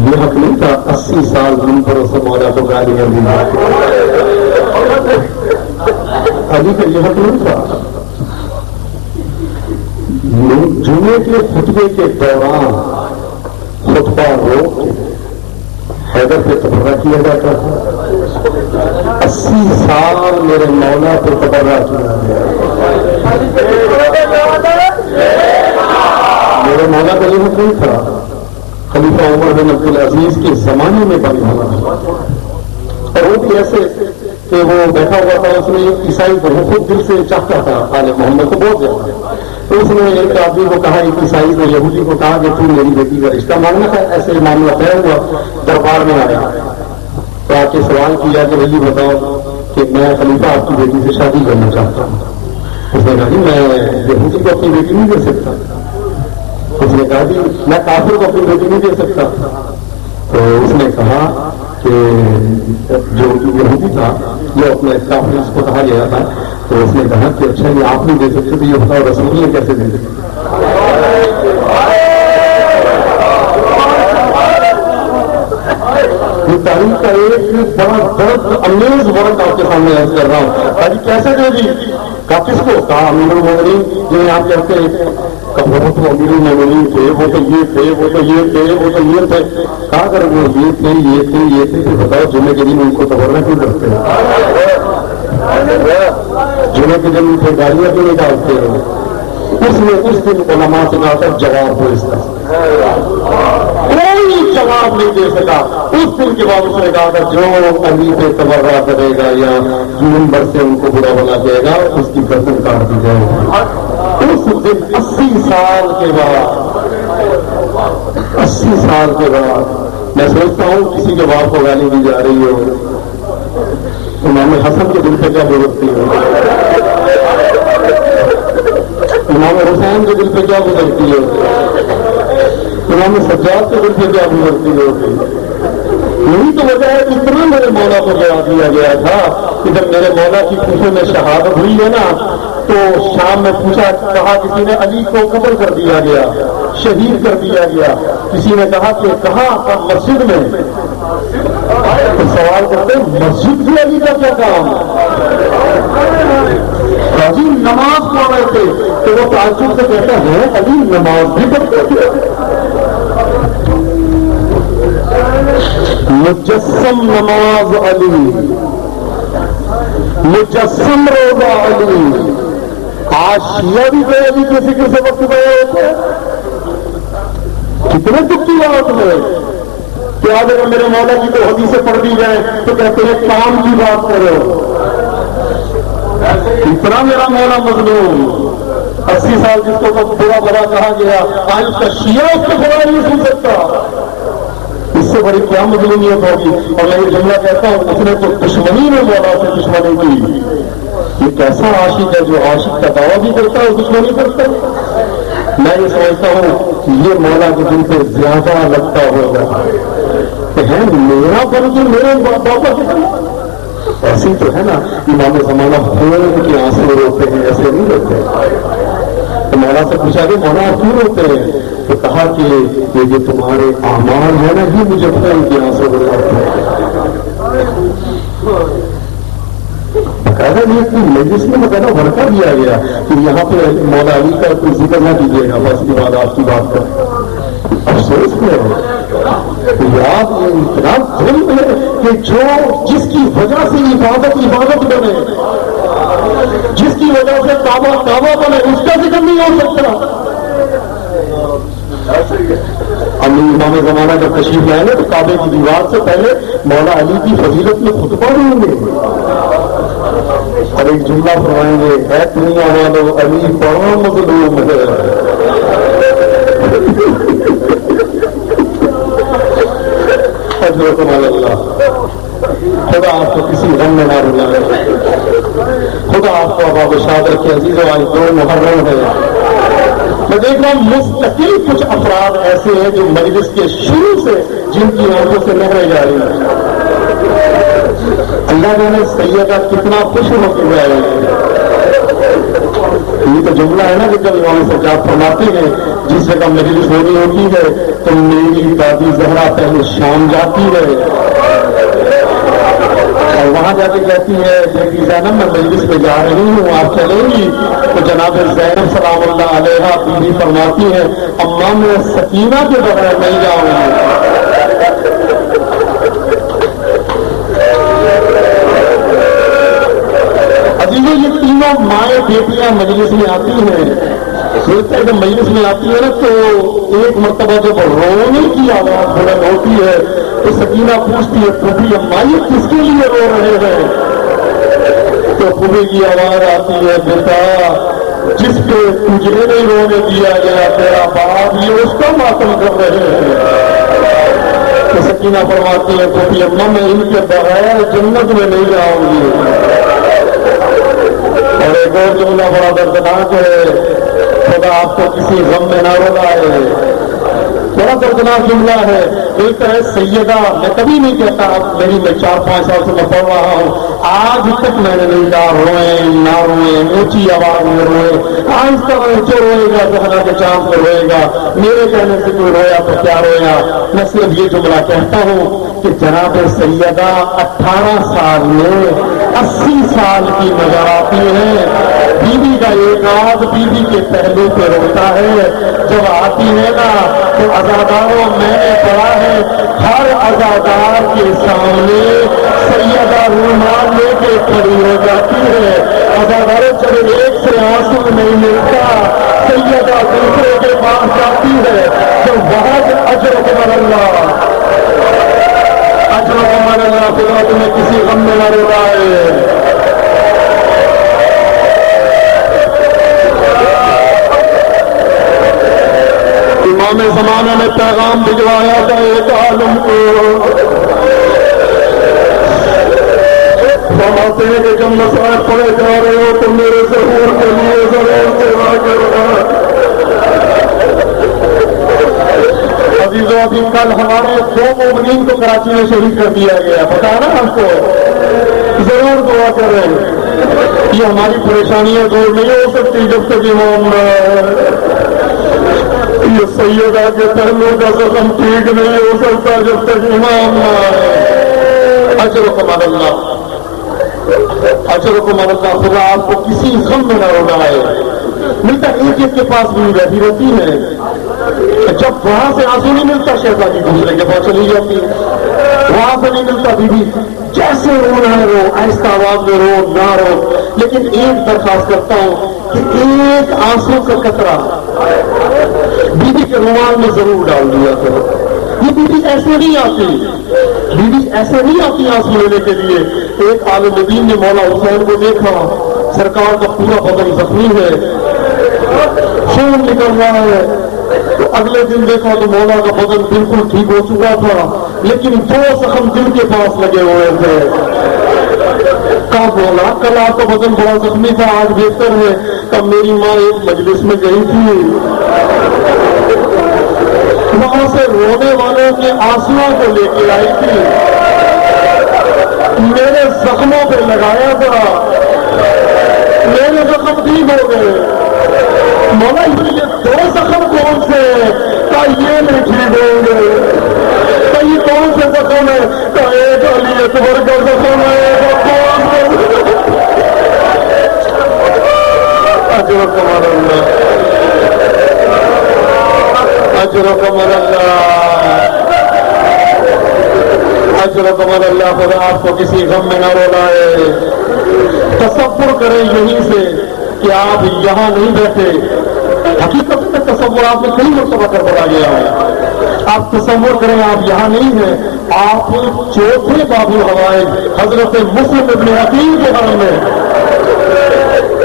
یہ حق نہیں تھا 80 سال دن پر اس مولا کو گالیاں دی. ابھی کا یہ حق نہیں تھا. جمعے کے خطبے کے دوران خطبہ روک حیدر پہ تبرہ کیا جاتا تھا. 80 سال میرے مولا پہ تبرہ کیا گیا. میرے مولا کا یہ حق نہیں تھا. خلیفہ عمر بن عبدالعزیز کے زمانے میں بند ہوا, اور وہ بھی ایسے کہ وہ بیٹھا ہوا تھا, اس نے عیسائی کو خود دل سے چاہتا تھا آل محمد کو بہت زیادہ, تو اس نے ایک آدمی کو کہا، ایک عیسائی کو، یہودی کو کہا کہ تم میری بیٹی کا رشتہ مانگنا تھا. ایسے معاملہ طے ہوا، دربار میں آیا تو آ کے سوال کیا کہ بھائی بتاؤ کہ میں خلیفہ آپ کی بیٹی سے شادی کرنا چاہتا ہوں. اس نے کہا جی میں یہودی کو اپنی بیٹی نہیں دے سکتا. اس نے کہا جی میں کافر کو اپنی بیٹی نہیں دے سکتا. تو اس نے کہا کہ جو یہودی تھا جو اپنے کافر اس کو کہا گیا تھا، تو اس نے کہا کہ اچھا یہ آپ نہیں دے سکتے تو یہ بتاؤ رسول نے کیسے دے سکتے. یہ تاریخ کا ایک بڑا درد امیز ورڈ آپ کے سامنے عرض کر رہا ہوں. آج کیسے دے دی؟ کہا کس کو؟ کہا امیر المومنین جو آپ کہتے ہیں وہ تو امیر المومنین تھے، وہ تو یہ تھے، وہ تو یہ تھے، وہ تو یہ تھے. کہا کر وہ یہ تھے یہ تھے یہ تھے، تو بتاؤ جمعے کے دن ان کو تبرنا کیوں کرتے ہیں؟ جمعے کے دن ان سے گالیاں کیوں نکالتے ہیں؟ اس نے اس دن علماء سے کہا تھا جواب ہو اس کا، کوئی جواب نہیں دے سکا. اس دن کے بعد اس نے کہا تھا جو علی پہ تبرہ کرے گا یا منبر سے ان کو برا بنا دے گا اس کی گردن کاٹ دی جائے گی. اس دن 80 سال کے بعد میں سوچتا ہوں کسی کے باپ کو گالی دی جا رہی ہو، امام حسن کے دل پہ کیا گزرتی ہو، امام حسین کے دل پہ کیا گزرتی ہے، امام سجاد کے دل پہ کیا گزرتی ہے. یہی تو وجہ ہے کہ اتنا میرے مولا کو جواب دیا گیا تھا کہ جب میرے مولا کی خوشی میں شہادت ہوئی ہے نا تو شام میں پوچھا، کہا کسی نے علی کو قتل کر دیا گیا، شہید کر دیا گیا. کسی نے کہا کہ کہاں؟ مسجد میں. تو سوال کرتے مسجد سے علی کا کیا کام؟ جی نماز پڑھ رہے تھے تو وہ تعجب سے کہتا ہے علی نماز بھی پڑھتے تھے. مجسم نماز علی، مجسم روزہ علی. آج شیعہ بھی گئے علی کے ذکر سے وقت گئے ہوتے. کتنے دکھ کی بات ہے کہ آج اگر میرے مولا کی تو حدیثیں پڑھ دی جائیں تو کہتے ہیں کام کی بات کرو. اتنا میرا مولا مظلوم، 80 سال جس کو برا بڑا کہا گیا، آج کا شیعہ اس کو برا نہیں سن سکتا. اس سے بڑی کیا مظلومیت ہوگی. اور میں یہ جملہ کہتا ہوں اس نے تو دشمنی میں مولا سے دشمنی کی. یہ کیسا عاشق ہے جو عاشق کا دعویٰ بھی کرتا ہے اور دشمنی کرتا ہے. میں یہ سمجھتا ہوں کہ یہ مولا کے دل پہ زیادہ لگتا ہوگا کہ ہے میرا بندہ میرے بابا کے دل. ایسی تو ہے نا امام زمانہ خون کے آنسو روتے ہیں، ایسے نہیں روتے. تو مولا سے پوچھا کہ مولا آپ کیوں روتے ہیں؟ تو کہا کہ یہ جو تمہارے اعمال ہے نا یہ مجھے خون کے آنسو روتے ہیں. باقاعدہ یہ مجلس میں مطلب ورقہ دیا گیا کہ یہاں پہ مولا علی کا کوئی ذکر نہ کیجیے گا، بس کی بات آپ کی بات کر. افسوس ہے یاد اتنا ظلم ہے کہ جو جس کی وجہ سے عبادت بنے، جس کی وجہ سے کعبہ بنے، اس کا ذکر نہیں ہو سکتا. امام زمانہ جب تشریف لائیں گے تو کعبے کی دیوار سے پہلے مولا علی کی فضیلت میں خطبہ دیں گے اور ایک جملہ فرمائیں گے، اے دنیا والو علی بڑا مظلوم ہے. اللہ خدا آپ کو کسی غم میں نہ رلائے، خدا آپ کو اباب شاد رکھے. عزیزوں آج 2 محرم ہے. میں دیکھ رہا ہوں مستقل کچھ افراد ایسے ہیں جو مجلس کے شروع سے جن کی آنکھوں سے نہریں جا رہی ہیں. اللہ نے سیدہ کتنا خوش ہو کے جائے. یہ تو جملہ ہے نا کہ جب امام سجاد فرماتے ہیں جس جگہ مجلس ہونی ہوتی ہے تو میری دادی زہرا پہلے شام جاتی ہے اور وہاں جا کے کہتی ہے بیٹی زینب میں مجلس میں جا رہی ہوں، آپ چلیں گی؟ تو جناب زینب سلام اللہ علیہا بیوی فرماتی ہے اماں میں سکینہ کے بغیر نہیں جاؤں گی. عزیزوں یہ تینوں مائیں بیٹیاں مجلس میں آتی ہیں. جب مجلس میں آتی ہے نا تو ایک مرتبہ جب رونے کی آواز بلند ہوتی ہے تو سکینہ پوچھتی ہے پھوپھی اماں یہ کس کے لیے رو رہے ہیں؟ تو پھوپھی کی آواز آتی ہے بیٹا جس پہ تجھے نہیں رونے دیا گیا تیرا باپ، یہ اس کا ماتم کر رہے ہیں۔ تو سکینہ فرماتی ہے پھوپھی اماں میں ان کے بغیر جنت میں نہیں جاؤں گی۔ اور ایک اور جملہ بڑا دردناک ہے، خدا آپ کو کسی غم میں نہ رلائے، بڑا دردناک جملہ ہے۔ ایک ہے سیدہ، میں کبھی نہیں کہتا میری میں 4-5 سال سے میں پڑھ رہا ہوں، آج تک میں نے نہیں کہا روئے نہ روئے، اونچی آواز میں روئے، آہستہ جو روئے گا زہرا کے چاند پہ روئے گا، میرے کہنے سے کوئی رویا تو کیا رویا۔ میں صرف یہ جملہ کہتا ہوں کہ جناب سیدہ 18 سال میں 80 سال کی نظر آتی ہے۔ بیوی کا ایک آدھ بیوی کے پہلو پہ روتا ہے، جب آتی ہے نا تو عزاداروں میں نے پڑھا ہے ہر عزادار کے سامنے سیدہ رومال لے کے کھڑی ہو جاتی ہے۔ عزاداروں جب ایک سے آنسو نہیں ملتا سیدہ دوسرے کے پاس جاتی ہے تو بہت اجر کمر اللہ، اجر کمر اللہ، خدا تمہیں کسی غم میں نہ رلائے۔ امام زمانہ نے پیغام بھجوایا تھا ایک عالم کو، فرماتے ہیں کہ جب مسائل پڑے جا رہے ہو تو میرے ضرور کے لیے ضرور سیوا کرنا۔ عزیزو ابھی کل ہمارے 2 مومنین کو کراچی میں شہید کر دیا گیا، پتا نا ہم کو، ضرور دعا کریں۔ یہ ہماری پریشانیاں دور نہیں ہو سکتی جب تک امام نہ ہے، یہ سیدہ کے پہلو کا زخم ٹھیک نہیں ہو سکتا جب تک امام نہ آئے۔ اجر کمال اللہ، اجر کمال اللہ، خدا آپ کو کسی غم میں نہ رلائے۔ ملتا ایک کے پاس بھی بیٹھی رہتی ہے، جب وہاں سے آنسو نہیں ملتا شہزادی دوسرے کے پاس چلی جاتی ہے، وہاں سے نہیں ملتا بیوی جیسے رونا ہے رو، آہستہ آواز میں رو نہ رو، لیکن ایک درخواست کرتا ہوں کہ ایک آنسو کا قطرہ بیوی کے رومال میں ضرور ڈال دیا کرو۔ یہ بیوی ایسے نہیں آتی، بیوی ایسے نہیں آتی آنسو لینے کے لیے۔ ایک عالم دین نے مولا حسین کو دیکھا، سرکار کا پورا بدن زخمی ہے، خون نکل رہا ہے، تو اگلے دن دیکھا تو مولا کا بدن بالکل ٹھیک ہو چکا تھا، لیکن 2 زخم دل کے پاس لگے ہوئے تھے۔ کہا مولا کل آپ کا بدن بڑا زخمی تھا، آج بہتر ہے۔ تب میری ماں ایک مجلس میں گئی تھی، وہاں سے رونے والوں کے آنسوؤں کو لے کے آئی تھی، میرے زخموں پہ لگایا تھا، میرے زخم ٹھیک ہو گئے۔ مولا یہ 2 زخم کون سے ہیں؟ کہا یہ نہیں ٹھیک ہوں گے۔ کہا یہ کون سے زخم ہے؟ کہا ایک علی اکبر کا زخم ہے، اجر کمال اللہ، اجر کمال اللہ، اجر کمال اللہ، خدا آپ کو کسی غم میں نہ رلائے۔ تصور کریں یہیں سے کہ آپ یہاں نہیں بیٹھے، حقیقت میں تصور آپ میں کئی مرتبہ کر پڑا گیا ہے۔ آپ تصور کریں آپ یہاں نہیں ہیں، آپ 4تھے باب الحوائج حضرت مسلم ابن عقیل کے حرم میں،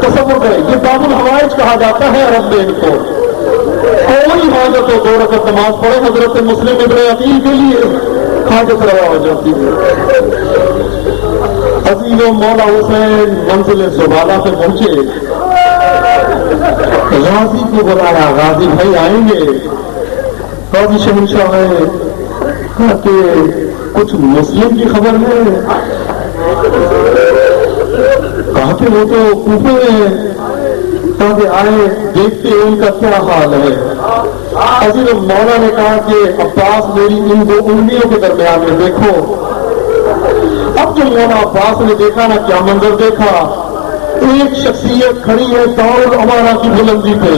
تصور کریں یہ باب الحوائج کہا جاتا ہے عرب میں ان کو۔ کوئی حاجت ہو 2 رکعت نماز پڑھے حضرت مسلم ابن عقیل کے لیے حاجت روا ہو جاتی ہے۔ عزیزوں مولا حسین منزل زبالہ پہ پہنچے، غازی کو بلایا، غازی بھائی آئیں گے۔ غازی شہنشاہ ہے، کہا کہ کچھ مسلم کی خبر ہے؟ کہا کہ وہ تو کوفے میں، کہا کہ آئے دیکھتے ان کا کیا حال ہے۔ عزیز مولا نے کہا کہ عباس میری ان 2 انگلیوں کے درمیان میں دیکھو۔ اب جو مولا عباس نے دیکھا نا کیا منظر دیکھا، ایک شخصیت کھڑی ہے دارالامانہ کی بلندی پہ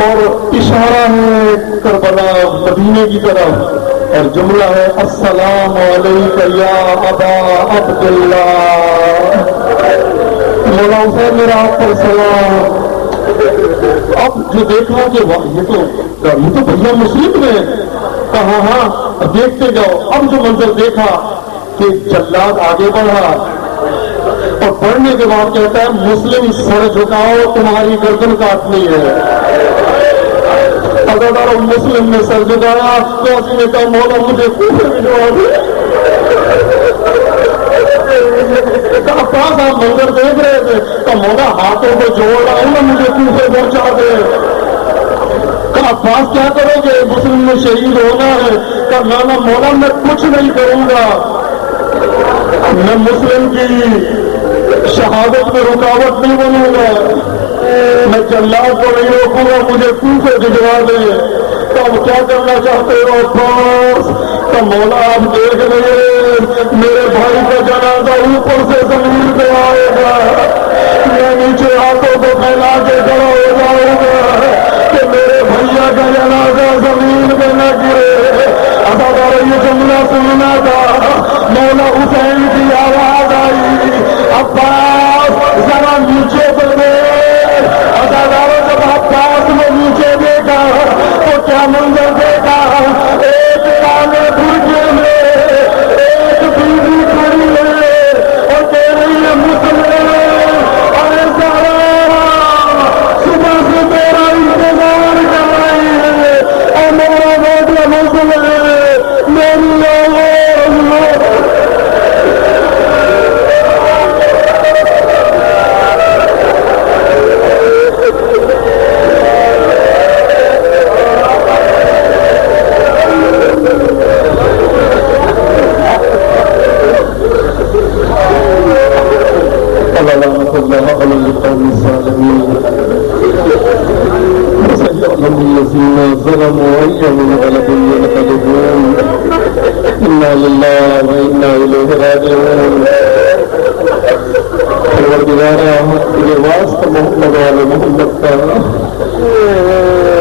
اور اشارہ ہے کربلا مدینے کی طرف، اور جملہ ہے السلام علیکہ یا ابا عبداللہ، مولا حسین میرا آپ پر سلام۔ اب جو دیکھا کہ یہ تو بھیا مسلم ہے، کہا ہاں دیکھتے جاؤ۔ اب جو منظر دیکھا کہ جلاد آگے بڑھا اور بڑے پڑھنے کے بعد کہتا ہے مسلم سر جھکاؤ تمہاری گردن کاٹنی ہے. اگر مسلم نے سر جھکایا تو اسی نے کہا مولا مجھے کوفے بھجوا دے. عباس آپ منظر دیکھ رہے تھے تو مولا ہاتھوں کو جوڑ رہا ہوں نا مجھے کوفے پہنچا دے. عباس کیا کرو گے مسلم میں شہید ہونا ہے. کہا نا مولا میں کچھ نہیں کروں گا, میں مسلم کی شہادت میں رکاوٹ نہیں بنوں گا, میں جلاد کو نہیں روکوں گا, مجھے کوفے بھجوا دے. تو اب کیا کرنا چاہتے ہو عباس؟ تو مولا آپ دیکھ رہے میرے بھائی کا جنازہ اوپر سے زمین پہ آئے گا, میں نیچے ہاتھوں کو پھیلا کے کھڑا ہو جاؤں گا کہ میرے بھیا کا جنازہ زمین پہ نہ گرے. اداکار یہ جملہ سننا تھا, مولا حسین کی آواز آئی عباس ذرا نیچے تو دے. اداکاروں جب عباس نے نیچے دیکھا تو کیا منظر دیکھا, ایک کالے برجے میں ایک بیوی کھڑی ہے اور کہہ رہی ہے مسلم ارے سارا صبح سے تیرا انتظار کر رہی ہے اور میرا بیٹا مسلم میری آواز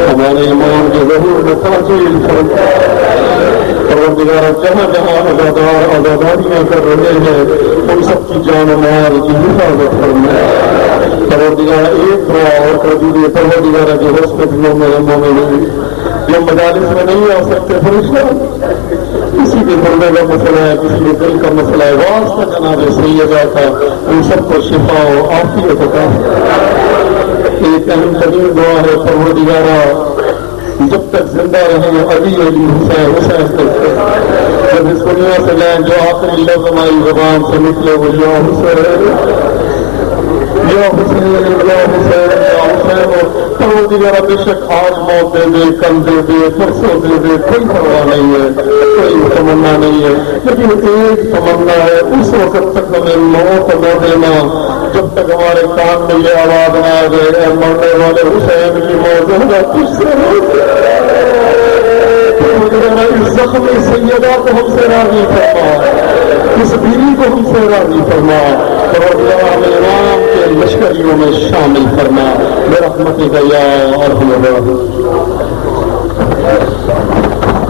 ہمارے ایمان کے ضرور میں تاثیر فرما. پروردگار جہاں جہاں آزاداریاں کر رہے ہیں ان سب کی جان و مال کی حفاظت فرما. پروردگار ایک دعا اور کر دیجیے, پروردگار جو ہاسپٹلوں میں مومن جو مدارس میں نہیں آ سکتے فرشتہ, کسی کے گردے کا مسئلہ ہے, کسی کے دل کا مسئلہ ہے, واسطہ جناب سیدہ کا ان سب کو شفا و عافیت عطا. ایک اہم ترین دعا ہے پروردگارا جب تک زندہ رہیں علی علی حسین حسین کرتے جب اس دنیا سے جائیں جو آخری لفظ ہماری زبان سے نکلے وہ یا حسین یا حسین یا حسین یا حسین. پروردگارا بے شک آج موت دے دے, کل دے دے, پرسوں دے دے, کوئی پرواہ نہیں ہے, کوئی تمنا نہیں ہے, لیکن ایک تمنا ہے اس وقت تک ہمیں موت نہ دینا جب تک ہمارے کان میں یہ آواز نہ آ جائے اے مرنے والے حسین کی موت ہوگا تجھ سے. اس زخم سیدہ کو ہم سے راضی فرما, اس بیوی کو ہم سے راضی فرما. پروردگار امام کے لشکریوں میں شامل فرما برحمتک یا ارحم الراحمین.